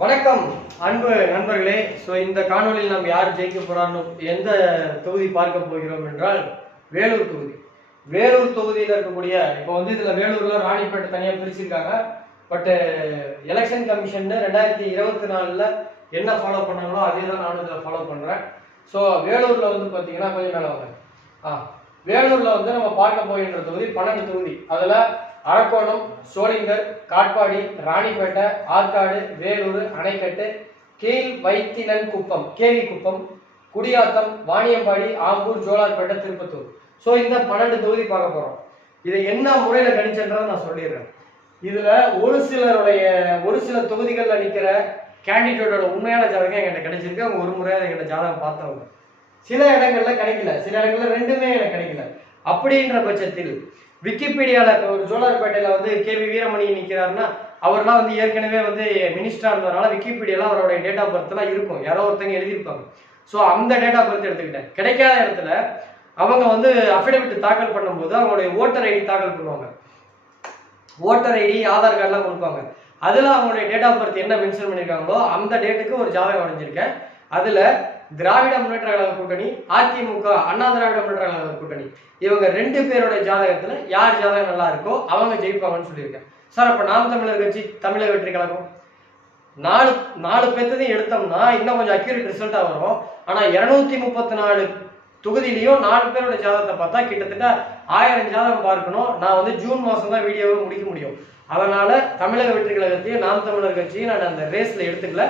வணக்கம் அன்பு நண்பர்களே. இந்த காணொலியில் நாம் யார் ஜெயிக்க போறான்னு எந்த தொகுதி பார்க்க போகிறோம் என்றால் வேலூர் தொகுதி. வேலூர் தொகுதியில் இருக்கக்கூடிய இப்போ இதுல வேலூர்ல ராணிப்பேட்டை தனியாக பிரிச்சிருக்காங்க. பட் எலெக்ஷன் கமிஷன் 2024 என்ன ஃபாலோ பண்ணாங்களோ அதே தான் நானும் இதில் ஃபாலோ பண்றேன். வேலூர்ல பார்த்தீங்கன்னா கொஞ்சம் மேலே வாங்க. வேலூர்ல நம்ம பார்க்க போகின்ற தொகுதி 12 தொகுதி. அதுல அரக்கோணம், சோளிங்கர், காட்பாடி, ராணிப்பேட்டை, ஆற்காடு, வேலூர், அணைக்கட்டு, கீழ் வைத்தினன் குப்பம், கேவி குப்பம், குடியாத்தம், வாணியம்பாடி, ஆம்பூர், ஜோலார்பேட்டை, திருப்பத்தூர். இந்த 12 தொகுதி பார்க்க போறோம். இதை என்ன முறையில கணிச்சன்றதை நான் சொல்லிடுறேன். இதுல ஒரு சில தொகுதிகள்ல நிக்கிற கேண்டிடேட்டோட உண்மையான ஜாதகம் என்கிட்ட கிடைச்சிருக்கு. அவங்க ஒரு முறையாக என்கிட்ட ஜாதகம் பார்த்தவங்க. சில இடங்கள்ல கிடைக்கல, சில இடங்கள்ல ரெண்டுமே எனக்கு கிடைக்கல. அப்படின்ற பட்சத்தில் விக்கிபீடியால ஒரு ஜோலார்பேட்டையில கேவி வீரமணி நிற்கிறாருன்னா அவர்லாம் ஏற்கனவே மினிஸ்டரா இருந்ததுனால விக்கிபீடியால அவருடைய டேட் ஆஃப் பர்த் எல்லாம் இருக்கும், யாரோ ஒருத்தங்க எழுதியிருப்பாங்க. அந்த டேட் ஆஃப் பர்த் எடுத்துக்கிட்டேன். கிடைக்காத இடத்துல அவங்க அஃபிடவிட் தாக்கல் பண்ணும்போது அவங்களுடைய ஓட்டர் ஐடி தாக்கல் பண்ணுவாங்க. ஓட்டர் ஐடி, ஆதார் கார்டுலாம் கொடுப்பாங்க. அதுல அவங்களுடைய டேட் ஆஃப் பர்த் என்ன மென்ஷன் பண்ணியிருக்காங்களோ அந்த டேட்டுக்கு ஒரு ஜாதகம் அடைஞ்சிருக்கேன். அதுல திராவிட முன்னேற்ற கழக கூட்டணி, அதிமுக, அண்ணா திராவிட முன்னேற்ற கழக கூட்டணி, இவங்க 2 பேரோட ஜாதகத்துல யார் ஜாதகம் நல்லா இருக்கோ அவங்க ஜெயிப்பாங்கன்னு சொல்லியிருக்கேன். சார், அப்ப நாம் தமிழர் கட்சி, தமிழக வெற்றி கழகம் 4 பேர்த்தையும் எடுத்தோம்னா இன்னும் கொஞ்சம் அக்யூரேட் ரிசல்ட்டா வரும். ஆனா 234 தொகுதியிலையும் 4 பேரோட ஜாதகத்தை பார்த்தா கிட்டத்தட்ட 1000 ஜாதகம் பார்க்கணும். நான் ஜூன் மாசம் தான் வீடியோவை முடிக்க முடியும். அதனால தமிழக வெற்றி கழகத்தையும் நாம் தமிழர் கட்சியும் நான் அந்த ரேஸ்ல எடுத்துக்கல.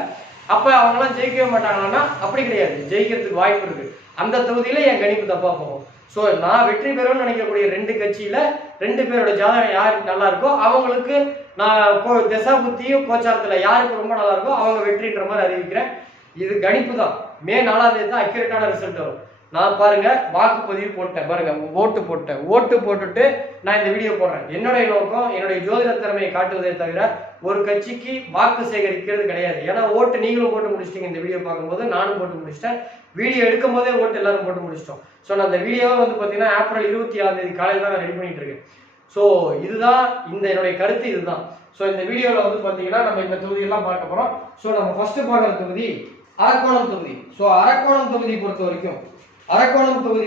அப்ப அவங்களாம் ஜெயிக்கவே மாட்டாங்கன்னா அப்படி கிடையாது, ஜெயிக்கிறதுக்கு வாய்ப்பு இருக்கு. அந்த தொகுதியில என் கணிப்பு தப்பா போகும். நான் வெற்றி பெறும்னு நினைக்கக்கூடிய 2 கட்சியில 2 பேரோட ஜாதகம் யார் நல்லா இருக்கோ அவங்களுக்கு நான் திசா புத்தியும் கோச்சாரத்துல யாருக்கு ரொம்ப நல்லா இருக்கோ அவங்க வெற்றின்ற மாதிரி அறிவிக்கிறேன். இது கணிப்பு தான். மே 4ஆம் தேதி தான் அக்யூரேட்டான ரிசல்ட் வரும். நான் பாருங்க வாக்குப்பதிவு போட்டேன், பாருங்க ஓட்டு போட்டுட்டு நான் இந்த வீடியோ போடுறேன். என்னுடைய நோக்கம் என்னுடைய ஜோதிட திறமையை காட்டுவதே தவிர ஒரு கட்சிக்கு வாக்கு சேகரிக்கிறது கிடையாது. ஏன்னா ஓட்டு நீங்களும் போட்டு முடிச்சிட்டீங்க. இந்த வீடியோ பார்க்கும்போது நானும் போட்டு முடிச்சிட்டேன். வீடியோ எடுக்கும் போதே ஓட்டு எல்லாரும் போட்டு முடிச்சிட்டோம். நான் அந்த வீடியோவை பார்த்தீங்கன்னா ஏப்ரல் 27ஆம் தேதி காலையில் தான் நான் ரெடி பண்ணிட்டு இருக்கேன். இதுதான் என்னுடைய கருத்து இதுதான். இந்த வீடியோவில் பார்த்தீங்கன்னா நம்ம இந்த தொகுதியெல்லாம் பார்க்க போறோம். நம்ம ஃபர்ஸ்ட் பார்க்குற தொகுதி அரக்கோணம் தொகுதி. அரக்கோணம் தொகுதி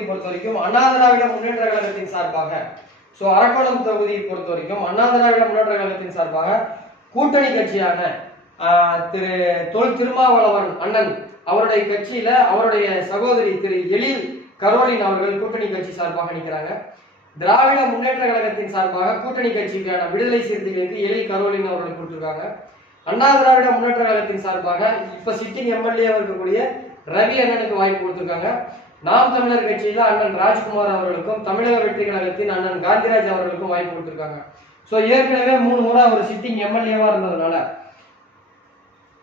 பொறுத்த வரைக்கும் அண்ணா திராவிட முன்னேற்ற கழகத்தின் சார்பாக அரக்கோணம் தொகுதியை பொறுத்த வரைக்கும் அண்ணா திராவிட முன்னேற்ற கழகத்தின் சார்பாக கூட்டணி கட்சியான திரு தொல் திருமாவளவன் அண்ணன் அவருடைய கட்சியில அவருடைய சகோதரி திரு எழில் கரோலின் அவர்கள் கூட்டணி கட்சி சார்பாக நிற்கிறாங்க. திராவிட முன்னேற்ற கழகத்தின் சார்பாக கூட்டணி கட்சிக்கான விடுதலை சிறுத்தைகளுக்கு எழில் கரோலின் அவர்கள் கொடுத்திருக்காங்க. அண்ணா திராவிட முன்னேற்ற கழகத்தின் சார்பாக இப்ப சிட்டிங் எம்எல்ஏ இருக்கக்கூடிய ரவி அண்ணனுக்கு வாய்ப்பு கொடுத்திருக்காங்க. நாம் தமிழர் கட்சியில அண்ணன் ராஜ்குமார் அவர்களுக்கும் தமிழக வெற்றி கழகத்தின் அண்ணன் காந்திராஜ் அவர்களுக்கும் வாய்ப்பு கொடுத்திருக்காங்க. ஏற்கனவே 3 முறை அவர் சிட்டிங் எம்எல்ஏவா இருந்ததுனால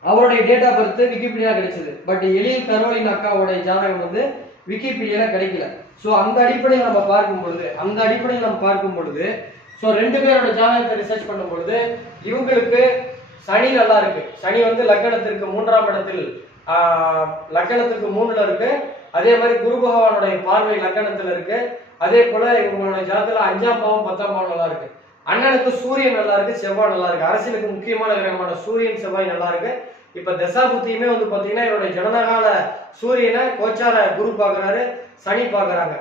அவருடைய டேட் ஆஃப் பர்த் விக்கிபீடியா கிடைச்சது. பட் எழில் கரோலின் அக்காவுடைய ஜாதகம் விக்கிபீடியால கிடைக்கல. அந்த அடிப்படையில் நம்ம பார்க்கும் பொழுது 2 பேரோட ஜாதகத்தை ரிசர்ச் பண்ணும் பொழுது இவங்களுக்கு சனி நல்லா இருக்கு. சனி லக்னத்திற்கு 3ஆம் இடத்தில், லக்னத்திற்கு 3ல இருக்கு. அதே மாதிரி குரு பகவானுடைய பார்வை லக்னத்துல இருக்கு. அதே போல இவங்களுடைய ஜாதகத்துல 5ஆம் பாவம் 10ஆம் பாவம் நல்லா இருக்கு. அண்ணனுக்கு சூரியன் நல்லா இருக்கு, செவ்வாய் நல்லா இருக்கு. அரசியலுக்கு முக்கியமான கிரகமான சூரியன் செவ்வாய் நல்லா இருக்கு. இப்ப தசா புத்தியுமே பாத்தீங்கன்னா என்னுடைய ஜனனகால சூரியனை கோச்சார குரு பாக்குறாரு, சனி பாக்குறாங்க.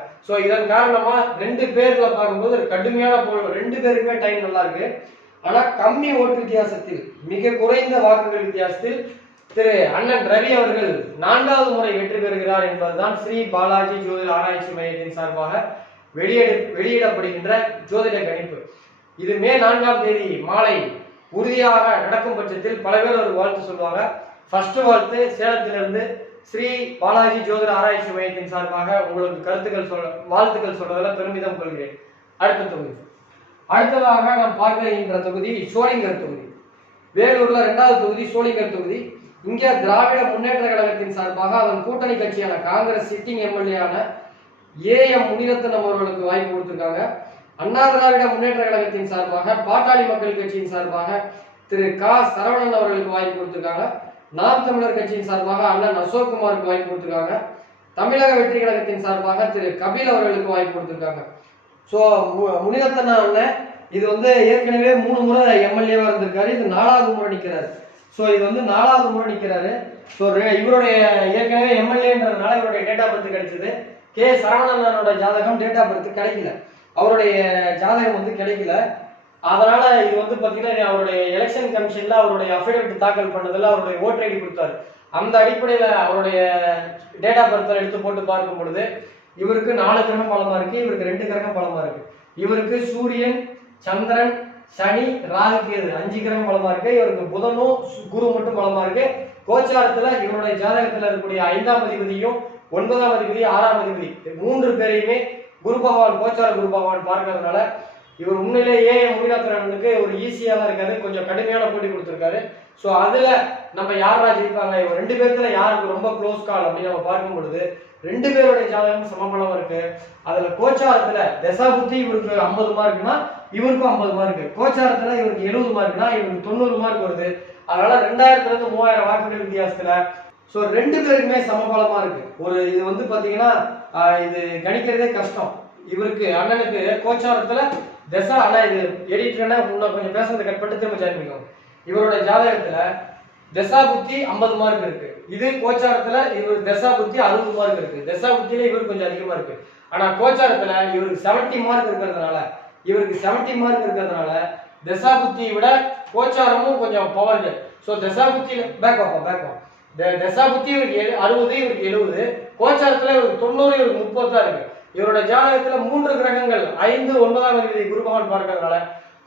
இதன் காரணமா 2 பேர்ல பார்க்கும்போது ஒரு கடுமையான போல் 2 பேருக்குமே டைம் நல்லா இருக்கு. ஆனா கம்மி ஓட்டு வித்தியாசத்தில், மிக குறைந்த வாக்குகள் வித்தியாசத்தில் திரு அண்ணன் ரவி அவர்கள் 4வது முறை வெற்றி பெறுகிறார் என்பதுதான் ஸ்ரீ பாலாஜி ஜோதிட ஆராய்ச்சி மையத்தின் சார்பாக வெளியிடப்படுகின்ற ஜோதிட கணிப்பு. இது மே 4ஆம் தேதி மாலை உறுதியாக நடக்கும் பட்சத்தில் பல பேர் ஒரு வாழ்த்து சொல்லுவாங்க. ஃபர்ஸ்ட் வாழ்த்து சேலத்திலிருந்து ஸ்ரீ பாலாஜி ஜோதிட ஆராய்ச்சி மையத்தின் சார்பாக உங்களுக்கு வாழ்த்துக்கள் சொல்றதுல பெருமிதம் கொள்கிறேன். அடுத்ததாக நாம் பார்க்கின்ற தொகுதி சோளிங்கர் தொகுதி. வேலூர்ல 2வது தொகுதி சோளிங்கர் தொகுதி. இங்கே திராவிட முன்னேற்ற கழகத்தின் சார்பாக அதன் கூட்டணி கட்சியான Congress sitting MLA AM Muniratnam அவர்களுக்கு வாய்ப்பு கொடுத்திருக்காங்க. அண்ணா திராவிட முன்னேற்ற கழகத்தின் சார்பாக பாட்டாளி மக்கள் கட்சியின் சார்பாக திரு சரவணன் அவர்களுக்கு வாய்ப்பு கொடுத்திருக்காங்க. நாம் தமிழர் கட்சியின் சார்பாக அண்ணன் அசோக்குமாருக்கு வாய்ப்பு கொடுத்திருக்காங்க. தமிழக வெற்றி கழகத்தின் சார்பாக திரு கபில் அவர்களுக்கு வாய்ப்பு கொடுத்திருக்காங்க. முனிரத்னம் அண்ணன் இது ஏற்கனவே 3 முறை எம்எல்ஏவா இருந்திருக்காரு. இது 4வது முறை நிற்கிறாரு. ஸோ இது வந்து 4வது முறை நிற்கிறாரு. ஸோ இவருடைய ஏற்கனவே எம்எல்ஏன்றதுனால இவருடைய டேட் ஆஃப் பர்த் கிடைச்சது. கே சரவணனோட ஜாதகம் டேட் ஆஃப் பர்த் கிடைக்கல, அவருடைய ஜாதகம் வந்து கிடைக்கல. அதனால இது வந்து பாத்தீங்கன்னா அவருடைய எலெக்ஷன் கமிஷன்ல அவருடைய அஃபிடவிட் தாக்கல் பண்ணதுல அவருடைய ஓட்டர் ஐடி கொடுத்தாரு. அந்த அடிப்படையில அவருடைய டேட் ஆஃப் பர்த் எடுத்து போட்டு பார்க்கும் பொழுது இவருக்கு 4 கிரகம் பலமா இருக்கு, இவருக்கு 2 கிரகம் பலமா இருக்கு. இவருக்கு சூரியன், சந்திரன், சனி, ராகு, கேது 5 கிரகம் பலமா இருக்கு. இவருக்கு புதனும் குரு மட்டும் பலமா இருக்கு. கோச்சாரத்துல இவருடைய ஜாதகத்துல இருக்கக்கூடிய 5ஆம் அதிபதியும் 9ஆம் அதிபதி 6ஆம் அதிபதி 3 பேரையுமே குரு பகவான் கோச்சார குரு பகவான் பார்க்கறதுனால இவர் உண்மையிலேயே முனிநாதனுக்கு ஒரு ஈஸியான இருக்காது, கொஞ்சம் கடுமையான போட்டி கொடுத்திருக்காரு. ஸோ அதுல நம்ம யாரா ஜெயிப்பாங்க, இவங்க 2 பேர்த்துல யாருக்கு ரொம்ப க்ளோஸ் கால் அப்படின்னு நம்ம பார்க்கும் பொழுது 2 பேருடைய ஜாதகம் சமபலம் இருக்கு. அதுல கோச்சாரத்துல தசா புத்தி இவருக்கு 50 மார்க்னா இவருக்கும் 50 மார்க், கோச்சாரத்துல இவருக்கு 70 மார்க்னா இவருக்கு 90 மார்க் வருது. அதனால 2000 இருந்து 3000 வாக்குகள் வித்தியாசத்துல ஸோ 2 பேருக்குமே சமபலமா இருக்கு. ஒரு இது வந்து பாத்தீங்கன்னா இது கணிக்கிறதே கஷ்டம். இவருக்கு அண்ணனுக்கு கோச்சாரத்துல தசா, ஆனா இது எடிட்டர்னா இன்னும் கொஞ்சம் பேசுறதை கட் பண்ணிட்டு திரும்ப ஜாயின் பண்ணிக்கோங்க. இவரோட ஜாதகத்துல தசா புத்தி 50 மார்க் இருக்கு, இது கோச்சாரத்துல இவர் தசா புத்தி 60 மார்க் இருக்கு. தசா புத்தியில இவருக்கு கொஞ்சம் அதிகமா இருக்கு. ஆனா கோச்சாரத்துல இவருக்கு 70 மார்க் இருக்கிறதுனால தசா புத்தியை விட கோச்சாரமும் கொஞ்சம் பவர். ஸோ தசா புத்தியில பேக் தசா புத்தி இவருக்கு 60, இவருக்கு 70, கோச்சாரத்துல இவருக்கு 90, இவருக்கு 30 தான் இருக்கு. இவரோட ஜாதகத்துல 3 கிரகங்கள் 5, 9ஆம் அதிபதி குரு பகவான் பார்க்கறதுனால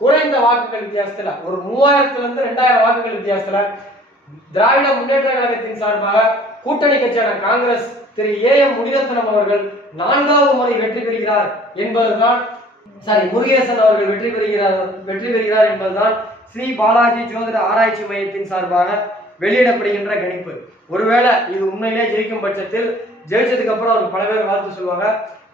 குறைந்த வாக்குகள் வித்தியாசத்துல ஒரு 3000 இருந்து 2000 வாக்குகள் வித்தியாசத்துல திராவிட முன்னேற்ற கழகத்தின் சார்பாக கூட்டணி கட்சியான காங்கிரஸ் திரு ஏஎம் முனிரத்னம் அவர்கள் 4வது முறை வெற்றி பெறுகிறார் என்பதுதான், முருகேசன் அவர்கள் வெற்றி பெறுகிறார் என்பதுதான் ஸ்ரீ பாலாஜி ஜோதிட ஆராய்ச்சி மையத்தின் சார்பாக வெளியிடப்படுகின்ற கணிப்பு. ஒருவேளை இது உண்மையிலே ஜெயிக்கும் பட்சத்தில் ஜெயிச்சதுக்கு அப்புறம் அவருக்கு பல பேர் வாழ்த்து சொல்லுவாங்க.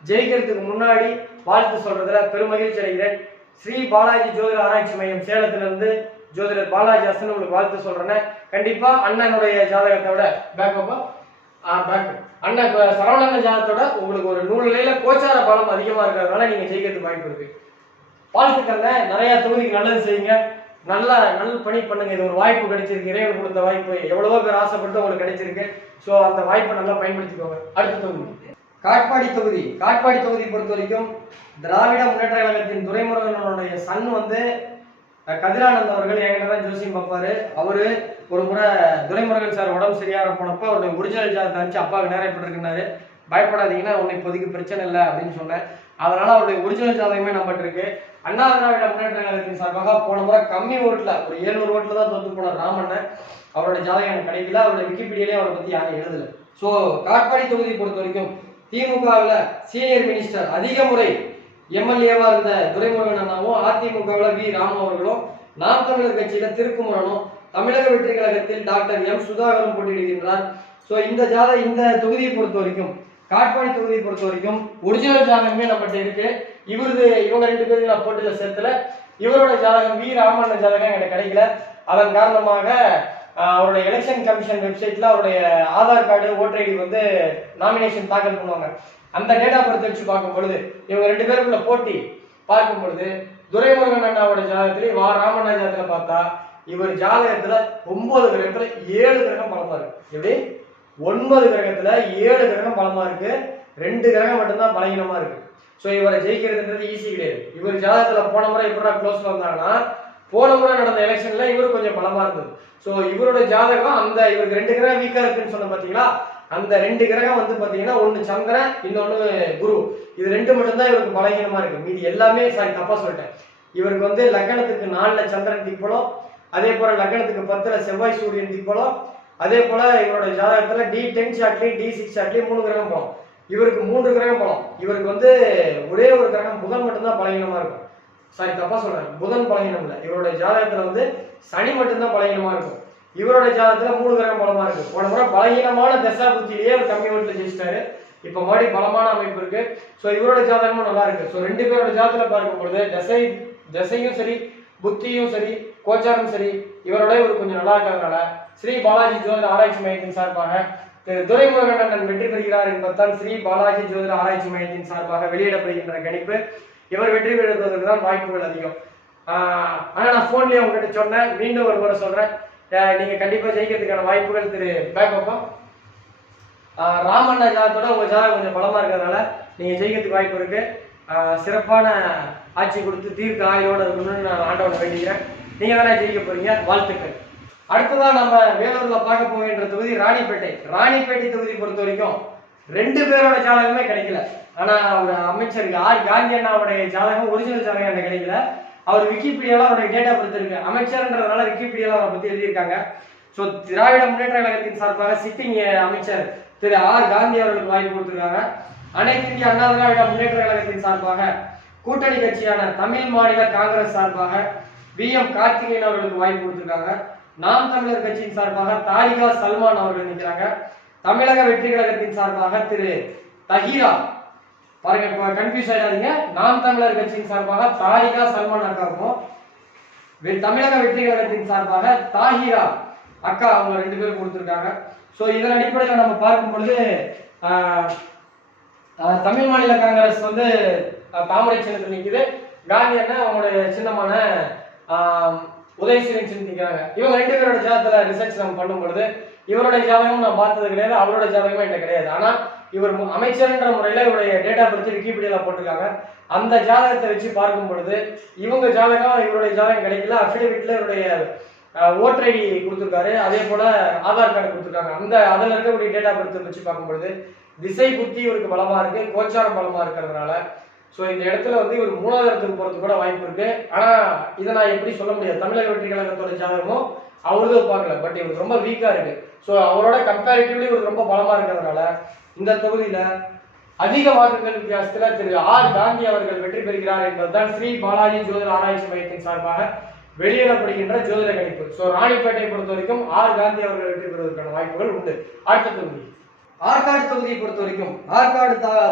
ஜெயிக்கிறதுக்கு முன்னாடி வாழ்த்து சொல்றதுல பெருமகிழ்ச்சி அடைகிறேன். ஸ்ரீ பாலாஜி ஜோதிட ஆராய்ச்சி மையம் சேலத்திலிருந்து ஜோதிடர் பாலாஜி அசன் உங்களுக்கு வாழ்த்து சொல்றேன். கண்டிப்பா அண்ணனுடைய ஜாதகத்தை விட அண்ணன் சரவணன் ஜாதகத்தோட உங்களுக்கு ஒரு 100 நிலையில கோச்சார பலம் அதிகமா இருக்கிறதுனால நீங்க ஜெயிக்கிறதுக்கு வாய்ப்பு இருக்கு. வாழ்த்துக்கள்ல நிறைய தொகுதிக்கு நல்லது செய்யுங்க, நல்ல பணி பண்ணுங்க. இது ஒரு வாய்ப்பு கிடைச்சிருக்கு, இறைவன் கொடுத்த வாய்ப்பு. எவ்வளவோ பேர் ஆசைப்பட்டு உங்களுக்கு கிடைச்சிருக்கு. ஸோ அந்த வாய்ப்பை நல்லா பயன்படுத்திக்கோங்க. அடுத்த தொகுதி காட்பாடி தொகுதி பொறுத்த வரைக்கும் திராவிட முன்னேற்ற கழகத்தின் துரைமுருகனுடைய சன் வந்து கதிரானந்த் அவர்கள் என்கிட்ட தான் ஜோசியம் பார்ப்பாரு. அவரு ஒரு முறை துரைமுருகன் சார் உடம்பு சரியாக போனப்போ அவருடைய ஒரிஜினல் ஜாதகத்தை அனுப்பிச்சு அப்பாவுக்கு நேரப்பட்டிருக்குனாரு. பயப்படாதீங்கன்னா உன்னை இப்போதைக்கு பிரச்சனை இல்லை அப்படின்னு சொன்னேன். அதனால அவருடைய ஒரிஜினல் ஜாதகமே நம்மகிட்ட இருக்கு. அண்ணா திராவிட முன்னேற்ற கழகத்தின் சார்பாக போன முறை கம்மி ஓட்டுல ஒரு 700 ஓட்டுல தான் தோத்து போன ராமண்ணன், அவருடைய ஜாதகம் எனக்கு கிடைக்கல. அவருடைய விக்கிபீடியாலே அவரை பத்தி யாரும் எழுதல. ஸோ காட்பாடி தொகுதியை பொறுத்த வரைக்கும் திமுகவில் சீனியர் மினிஸ்டர் அதிக முறை எம்எல்ஏவா இருந்த துரைமுருகன் அண்ணாவும், அதிமுகவில் வி ராமு அவர்களும், நாம் தமிழர் கட்சியில திருக்குமரனும், தமிழக வெற்றி கழகத்தில் டாக்டர் எம் சுதாகரும் போட்டியிடுகின்றார். ஸோ இந்த தொகுதியை பொறுத்த வரைக்கும் காட்பாடி தொகுதியை பொறுத்த வரைக்கும் ஒரிஜினல் ஜாதகமே நம்மகிட்ட இருக்கு. இவங்க 2 பேரும் நான் போட்டியில சேர்த்துல. இவரோட ஜாதகம் வி ராமண்ண ஜாதகம் எனக்கு கிடைக்கல. அதன் காரணமாக அவருடைய எலெக்ஷன் கமிஷன் வெப்சைட்ல அவருடைய ஆதார் கார்டு ஓட்டர் ஐடி வந்து நாமினேஷன் தாக்கல் பண்ணுவாங்க. அந்த டேட்டா பொறுத்து வச்சு பார்க்கும் பொழுது இவங்க 2 பேருக்குள்ள போட்டி பார்க்கும் பொழுது துரைமுருகன் அண்ணாவோட ஜாதகத்திலே ராமண்ணா ஜாதகத்துல பார்த்தா இவர் ஜாதகத்துல 9 கிரகத்துல 7 கிரகம் பலமா இருக்கு. எப்படி 9 கிரகத்துல 7 கிரகம் பலமா இருக்கு, 2 கிரகம் மட்டும்தான் பலகீனமா இருக்கு. ஸோ இவரை ஜெயிக்கிறதுன்றது ஈஸி கிடையாது. இவர் ஜாதகத்துல போன முறை எப்படா க்ளோஸ்ல வந்தாங்கன்னா போன முறை நடந்த எலெக்ஷன்ல இவரு கொஞ்சம் பலமா இருந்தது. ஸோ இவரோட ஜாதகம் அந்த இவருக்கு 2 கிரகம் வீக்கா இருக்குன்னு சொன்ன பாத்தீங்களா, அந்த 2 கிரகம் வந்து பாத்தீங்கன்னா ஒன்னு சந்திரன், இன்னொன்னு குரு. இது 2 மட்டும்தான் இவருக்கு பலகீனமா இருக்கு. மீதி எல்லாமே தப்பா சொல்லிட்டேன். இவருக்கு வந்து லக்னத்துக்கு 4ல சந்திரன் திக்பலம், அதே போல லக்னத்துக்கு 10ல செவ்வாய் சூரியன் திக்பலம், அதே போல இவரோட ஜாதகத்துல D10 சாட்லி D6 சாட்லி 3 கிரகம் பலம். இவருக்கு 3 கிரகம் பலம். இவருக்கு வந்து ஒரே ஒரு கிரகம் புதன் மட்டும்தான் பலகீனமா இருக்கும். தப்பா சொல்றேன், புதன் பலகீனம் இல்ல. இவரோட ஜாதகத்துல வந்து சனி மட்டும்தான் பலகீனமா இருக்கும். இவரோட ஜாதகத்துல 3 கிரகம் பலமா இருக்கு. போன முறை பலகீனமான தசா புத்தியிலேயே ஒரு கம்மி ஓட்டுல ஜெயிச்சிட்டாரு. இப்ப மறுபடியும் பலமான அமைப்பு இருக்கு. ஸோ இவரோட ஜாதகமும் நல்லா இருக்கு. ஸோ 2 பேரோட ஜாதகத்துல பார்க்கும் பொழுது தசையும் சரி, புத்தியும் சரி, கோச்சாரம் சரி, இவரோட ஒரு கொஞ்சம் நல்லா இருக்கிறதுனால ஸ்ரீ பாலாஜி ஜோதிட ஆராய்ச்சி மையத்தின் சார்பாக துரைமுருகன் அண்ணன் வெற்றி பெறுகிறார் என்பதுதான் ஸ்ரீ பாலாஜி ஜோதிட ஆராய்ச்சி மையத்தின் சார்பாக வெளியிடப்படுகின்ற கணிப்பு. இவர் வெற்றி பெறுவதற்கு தான் வாய்ப்புகள் அதிகம். ஆனா நான் போன்லயே உங்ககிட்ட சொன்னேன், மீண்டும் ஒரு முறை சொல்றேன், நீங்க கண்டிப்பா ஜெயிக்கிறதுக்கான வாய்ப்புகள் திரு பேப்பா ராமண்ணா ஜாதத்தோட உங்க ஜாதகம் கொஞ்சம் பலமா இருக்கிறதுனால நீங்க ஜெயிக்கிறதுக்கு வாய்ப்பு இருக்கு. சிறப்பான ஆட்சி கொடுத்து தீர்க்க ஆயுளோட இருக்கணும்னு நான் ஆண்டவனை வேண்டிக்கிறேன். நீங்க தானே ஜெயிக்க போறீங்க, வாழ்த்துக்கள். அடுத்ததான் நம்ம வேலூர்ல பார்க்க போகின்ற தொகுதி ராணிப்பேட்டை. ராணிப்பேட்டை தொகுதி பொறுத்த வரைக்கும் 2 பேரோட ஜாதகமே கிடைக்கல. ஆனா ஒரு அமைச்சர் காந்தி அண்ணாவுடைய ஜாதகம் ஒரிஜினல் ஜாதகம் எனக்கு கிடைக்கல. அவர் விக்கிபீடியால அவருடைய டேட்டா பர்த் இருக்கு. அமைச்சர்ன்றதுனால விக்கிபீடியால அவரை பத்தி எழுதியிருக்காங்க. ஸோ திராவிட முன்னேற்ற கழகத்தின் சார்பாக சிட்டிங் அமைச்சர் திரு காந்தி அவர்களுக்கு வாய்ப்பு கொடுத்திருக்காங்க. அனைத்து இந்திய அண்ணா திராவிட முன்னேற்ற கழகத்தின் சார்பாக கூட்டணி கட்சியான தமிழ் மாநில காங்கிரஸ் சார்பாக கார்த்திகேயன் அவர்களுக்கு வாய்ப்பு கொடுத்திருக்காங்க. நாம் தமிழர் கட்சியின் சார்பாக தாரிகா சல்மான் அவர்கள் நிற்கிறாங்க. தமிழக வெற்றி கழகத்தின் சார்பாக திரு தஹீரா, பாருங்க கன்ஃபியூஸ் ஆயிடாதீங்க, நாம் தமிழர் கட்சியின் சார்பாக தாரிகா சல்மான் அக்காவுக்கும், தமிழக வெற்றி கழகத்தின் சார்பாக தாஹிரா அக்கா அவங்க 2 பேரும் கொடுத்திருக்காங்க. ஸோ இதன் அடிப்படையில் நம்ம பார்க்கும் பொழுது தமிழ் மாநில காங்கிரஸ் வந்து தாமரை சின்னத்தில் நிற்குது. காந்தி அண்ணன் அவங்களுடைய சின்னமான உதயசீலன் சின்ன நிற்கிறாங்க. இவங்க 2 பேரோட ஜாதகத்துல ரிசர்ச் நம்ம பண்ணும் பொழுது இவருடைய ஜாதகமும் நான் பார்த்தது கிடையாது, அவரோட ஜாதகமும் என்கிட்ட கிடையாது. ஆனா இவர் அமைச்சர்ன்ற முறையில இவருடைய டேட்டா பர்த் விக்கிபீடியால போட்டிருக்காங்க. அந்த ஜாதகத்தை வச்சு பார்க்கும் பொழுது இவங்க ஜாதகம் இவருடைய ஜாதகம் கிடைக்கல. அஃபிடவிட்ல இவருடைய ஓட்டர் ஐடி கொடுத்துருக்காரு, அதே போல ஆதார் கார்டு கொடுத்துருக்காங்க. அதுல இருக்கக்கூடிய டேட்டா பர்த் வச்சு பார்க்கும் பொழுது திசை புத்தி இவருக்கு பலமா இருக்கு, கோச்சாரம் பலமா இருக்கிறதுனால ஸோ இந்த இடத்துல வந்து இவர் 3வது இடத்துக்கு போறதுக்கு கூட வாய்ப்பு இருக்கு. ஆனா இதை நான் எப்படி சொல்ல முடியாது, தமிழக வெற்றி கழகத்தோட ஜாதகமும் அவருதான் பார்க்கல, பட் இவருக்கு ரொம்ப வீக்கா இருக்கு. ஸோ அவரோட கம்பேரிட்டிவ்லி இவருக்கு ரொம்ப பலமா இருக்கிறதுனால இந்த தொகுதியில அதிக வாக்குகள் வித்தியாசத்துல திரு காந்தி அவர்கள் வெற்றி பெறுகிறார் என்பதுதான் ஸ்ரீ பாலாஜி ஜோதிட ஆராய்ச்சி மையத்தின் சார்பாக வெளியிடப்படுகின்ற ஜோதிட கணிப்பு. ஸோ ராணிப்பேட்டையை பொறுத்த வரைக்கும் காந்தி அவர்கள் வெற்றி பெறுவதற்கான வாய்ப்புகள் உண்டு. அடுத்த தொகுதி ஆற்காடு தொகுதியை பொறுத்த வரைக்கும்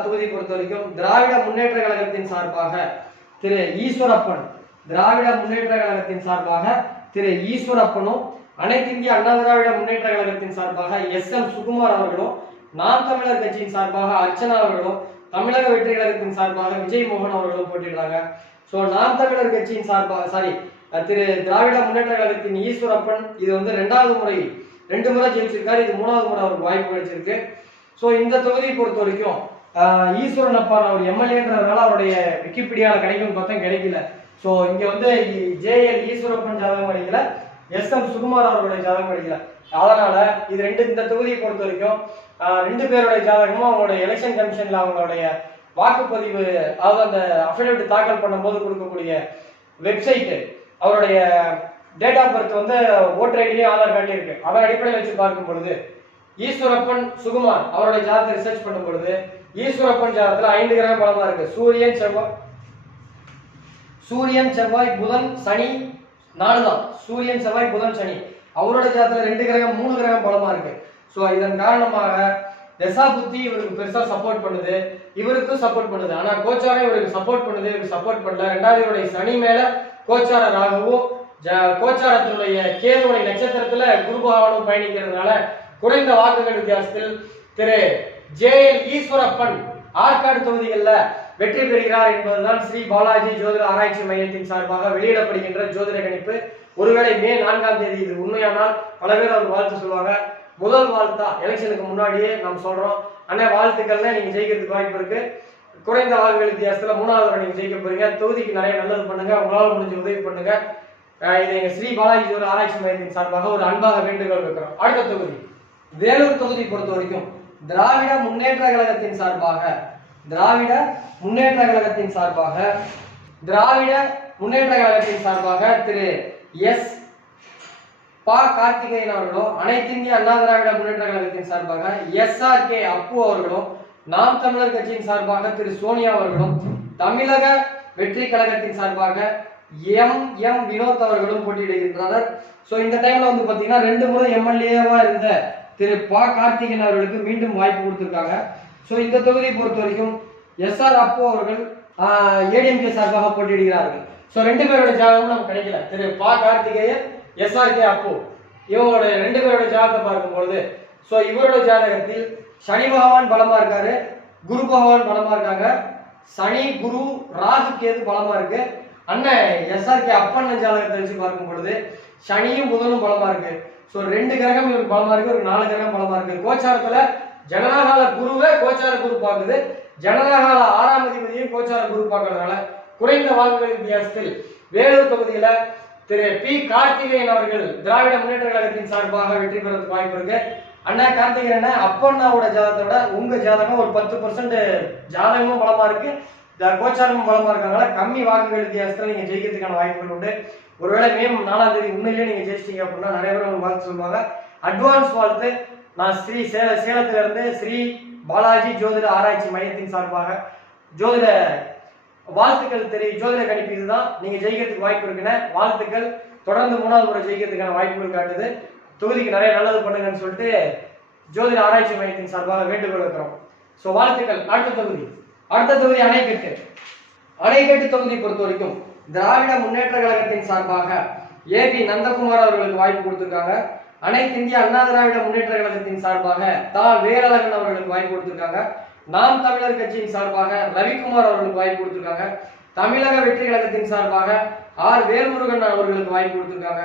தொகுதியை பொறுத்த வரைக்கும் திராவிட முன்னேற்ற கழகத்தின் சார்பாக திரு ஈஸ்வரப்பன், திராவிட முன்னேற்ற கழகத்தின் சார்பாக திரு ஈஸ்வரப்பனும், அனைத்து இந்திய அண்ணா திராவிட முன்னேற்ற கழகத்தின் சார்பாக SM சுகுமார் அவர்களும், நாம் தமிழர் கட்சியின் சார்பாக அர்ச்சனா அவர்களும், தமிழக வெற்றி கழகத்தின் சார்பாக விஜய் மோகன் அவர்களும் போட்டிடுறாங்க. ஸோ நாம் தமிழர் கட்சியின் சார்பாக திரு திராவிட முன்னேற்ற கழகத்தின் ஈஸ்வரப்பன் இது வந்து 2வது முறை 2 முறை ஜெயிச்சிருக்காரு. இது 3வது முறை அவருக்கு வாய்ப்பு கிடைச்சிருக்கு. ஸோ இந்த தொகுதியை பொறுத்த வரைக்கும் ஈஸ்வரன் அப்பா அவர் எம்எல்ஏன்றதுனால அவருடைய விக்கிபீடியாவில் கிடைக்கும்னு பார்த்தா கிடைக்கல. ஸோ இங்க வந்து JL ஈஸ்வரப்பன் ஜாதகம் கிடைக்கல, SM சுகுமார் அவருடைய ஜாதகம் கிடைக்கல. அதனால இது இந்த தொகுதியை பொறுத்த வரைக்கும் 2 பேருடைய ஜாதகமும் அவங்களுடைய எலெக்ஷன் கமிஷன்ல அவங்களுடைய வாக்குப்பதிவு, அதாவது அந்த அஃபிடவிட் தாக்கல் பண்ணும்போது கொடுக்கக்கூடிய வெப்சைட் அவருடைய டேட் ஆஃப் பர்த் வந்து ஓட்டர் ஐடியிலே ஆதார் கார்டிலே இருக்கு. அதன் அடிப்படையில் வச்சு பார்க்கும் பொழுது ஈஸ்வரப்பன் சுகுமார் அவருடைய ஜாதகத்தை ரிசர்ச் பண்ணும் பொழுது ஈஸ்வரப்பன் ஜாதகத்துல 5 கிரகம் பலமா இருக்கு. சூரியன் செவ்வாய் புதன் சனி 4 தான். சூரியன் செவ்வாய் புதன் சனி. அவரோட ஜாதகத்துல 2 கிரகம் 3 கிரகம் பலமா இருக்கு. ஸோ இதன் காரணமாக தசா புத்தி இவருக்கு பெருசா சப்போர்ட் பண்ணுது, இவருக்கும் சப்போர்ட் பண்ணுது. ஆனா கோச்சாரம் இவருக்கு சப்போர்ட் பண்ணுது, இவருக்கு சப்போர்ட் பண்ணல. 2வது இவருடைய சனி மேல கோச்சார ராகுவும் கோச்சாரத்தினுடைய கேதுடைய நட்சத்திரத்துல குரு பகவானும் பயணிக்கிறதுனால குறைந்த வாக்குகள் வித்தியாசத்தில் திரு JL ஈஸ்வரப்பன் ஆற்காடு தொகுதிகளில் வெற்றி பெறுகிறார் என்பதுதான் ஸ்ரீ பாலாஜி ஜோதிட ஆராய்ச்சி மையத்தின் சார்பாக வெளியிடப்படுகின்ற ஜோதிட கணிப்பு. ஒருவேளை மே 4ஆம் தேதி இது உண்மையானால் பல பேர் அவர் வாழ்த்து சொல்லுவாங்க. முதல் வாழ்த்தா எலெக்ஷனுக்கு முன்னாடியே நம்ம சொல்றோம், அண்ணா வாழ்த்துக்கள்னா நீங்க ஜெயிக்கிறதுக்கு வாய்ப்பு இருக்கு. குறைந்த வாக்குகள் வித்தியாசத்துல 3வது நீங்க ஜெயிக்க போறீங்க. தொகுதிக்கு நிறைய நல்லது பண்ணுங்க, உங்களால் முடிஞ்ச உதவி பண்ணுங்க. இது எங்க ஸ்ரீ பாலாஜி ஜோதிட ஆராய்ச்சி மையத்தின் சார்பாக ஒரு அன்பாக வேண்டுகோள் வைக்கிறோம். அடுத்த தொகுதி வேலூர் தொகுதி பொறுத்த வரைக்கும் திராவிட முன்னேற்ற கழகத்தின் சார்பாக திரு கார்த்திகேயன் அவர்களும், அனைத்து இந்திய அண்ணா திராவிட முன்னேற்ற கழகத்தின் சார்பாக SRK அப்பு அவர்களும், நாம் தமிழர் கட்சியின் சார்பாக திரு சோனியா அவர்களும், தமிழக வெற்றி கழகத்தின் சார்பாக MM வினோத் அவர்களும் போட்டியிடுகின்றனர். ஸோ இந்த டைம்ல வந்து பாத்தீங்கன்னா 2 முறை MLA-வா இருந்த திரு கார்த்திகேயன் அவர்களுக்கு மீண்டும் வாய்ப்பு கொடுத்திருக்காங்க. ஸோ இந்த தொகுதியை பொறுத்த வரைக்கும் SR அப்பு அவர்கள் ADMK சார்பாக போட்டியிடுகிறார்கள். ஸோ 2 பேரோட ஜாதகம் நமக்கு கிடைக்கல. திரு கார்த்திகேயன் SRK அப்பு இவங்களோட 2 பேரோட ஜாதகத்தை பார்க்கும்பொழுது ஸோ இவரோட ஜாதகத்தில் சனி பகவான் பலமா இருக்காரு, குரு பகவான் பலமா இருக்காங்க, சனி குரு ராகு கேது பலமா இருக்கு. அண்ணன் SRK அப்பண்ணன் ஜாதகத்தை வச்சு பார்க்கும் பொழுது சனியும் புதனும் பலமா இருக்கு. ஸோ 2 கிரகம் இவருக்கு பலமா இருக்கு, ஒரு 4 கிரகம் பலமா இருக்கு. கோச்சாரத்துல ஜனநாகால குருவை கோச்சார குரு பார்க்குது, ஜனநாகால 6ஆம் அதிபதியும் கோச்சார குரு பார்க்கறதுனால குறைந்த வாக்குகள் வித்தியாசத்தில் வேலூர் தொகுதியில திரு பி. கார்த்திகேயன் அவர்கள் திராவிட முன்னேற்ற கழகத்தின் சார்பாக வெற்றி பெறதுக்கு வாய்ப்பு இருக்கு. அண்ணா கார்த்திகேயன் அப்பண்ணாவோட ஜாதகத்தை விட உங்க ஜாதகம் ஒரு 10% ஜாதகமும் பலமா இருக்கு, கோச்சாரமும் பலமா இருக்காங்களா கம்மி வாக்குகள் வித்தியாசத்துல நீங்க ஜெயிக்கிறதுக்கான வாய்ப்புகள் உண்டு. ஒருவேளை மே 4ஆம் தேதி உண்மையிலேயே நீங்க ஜெயிச்சிட்டீங்க அப்படின்னா நிறைய பேர் உங்களுக்கு வாழ்த்து சொல்லுவாங்க. அட்வான்ஸ் வாழ்த்து நான் சேலத்துல இருந்து ஸ்ரீ பாலாஜி ஜோதிட ஆராய்ச்சி மையத்தின் சார்பாக ஜோதிட வாழ்த்துக்கள் ஜோதிட கணிப்பு இதுதான். நீங்க ஜெயிக்கிறதுக்கு வாய்ப்பு இருக்குன்னு வாழ்த்துக்கள். தொடர்ந்து 3வது முறை ஜெயிக்கிறதுக்கான வாய்ப்புகள் காட்டுது. தொகுதிக்கு நிறைய நல்லது பண்ணுங்கன்னு சொல்லிட்டு ஜோதிட ஆராய்ச்சி மையத்தின் சார்பாக வேண்டுகோள் வைக்கிறோம். ஸோ வாழ்த்துக்கள். அடுத்த தொகுதி அணைக்கட்டு தொகுதியை பொறுத்த வரைக்கும் திராவிட முன்னேற்ற கழகத்தின் சார்பாக ஏபி நந்தகுமார் அவர்களுக்கு வாய்ப்பு கொடுத்திருக்காங்க. அனைத்து இந்திய அண்ணா திராவிட முன்னேற்ற கழகத்தின் சார்பாக வேலழகன் அவர்களுக்கு வாய்ப்பு கொடுத்திருக்காங்க. நாம் தமிழர் கட்சியின் சார்பாக ரவிக்குமார் அவர்களுக்கு வாய்ப்பு கொடுத்திருக்காங்க. தமிழக வெற்றி கழகத்தின் சார்பாக வேல்முருகன் அவர்களுக்கு வாய்ப்பு கொடுத்திருக்காங்க.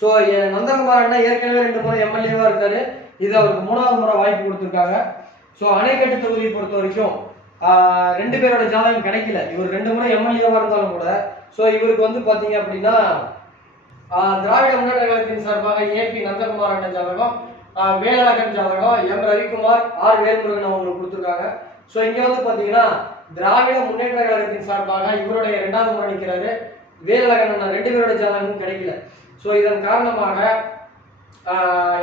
ஸோ நந்தகுமார் அண்ணா ஏற்கனவே 2 முறை எம்எல்ஏவா இருக்காரு, இது அவருக்கு 3வது முறை வாய்ப்பு கொடுத்திருக்காங்க. ஸோ அணைக்கட்டு தொகுதியை பொறுத்த வரைக்கும் 2 பேரோட ஜாதகம் கிடைக்கல. இவர் 2 முறை எம்எல்ஏவா இருந்தாலும் கூட ஸோ இவருக்கு வந்து பாத்தீங்க அப்படின்னா திராவிட முன்னேற்ற கழகத்தின் சார்பாக ஏபி நந்தகுமார் அண்ணன் ஜாதகம், வேலழகன் ஜாதகம், எம் ரவிக்குமார், வேல்முருகன் அவங்களுக்கு கொடுத்துருக்காங்க. ஸோ இங்க வந்து பாத்தீங்கன்னா திராவிட முன்னேற்ற கழகத்தின் சார்பாக இவருடைய 2வது முறை நிற்கிறாரு வேலழகன் அண்ணன். 2 பேரோட ஜாதகமும் கிடைக்கல. ஸோ இதன் காரணமாக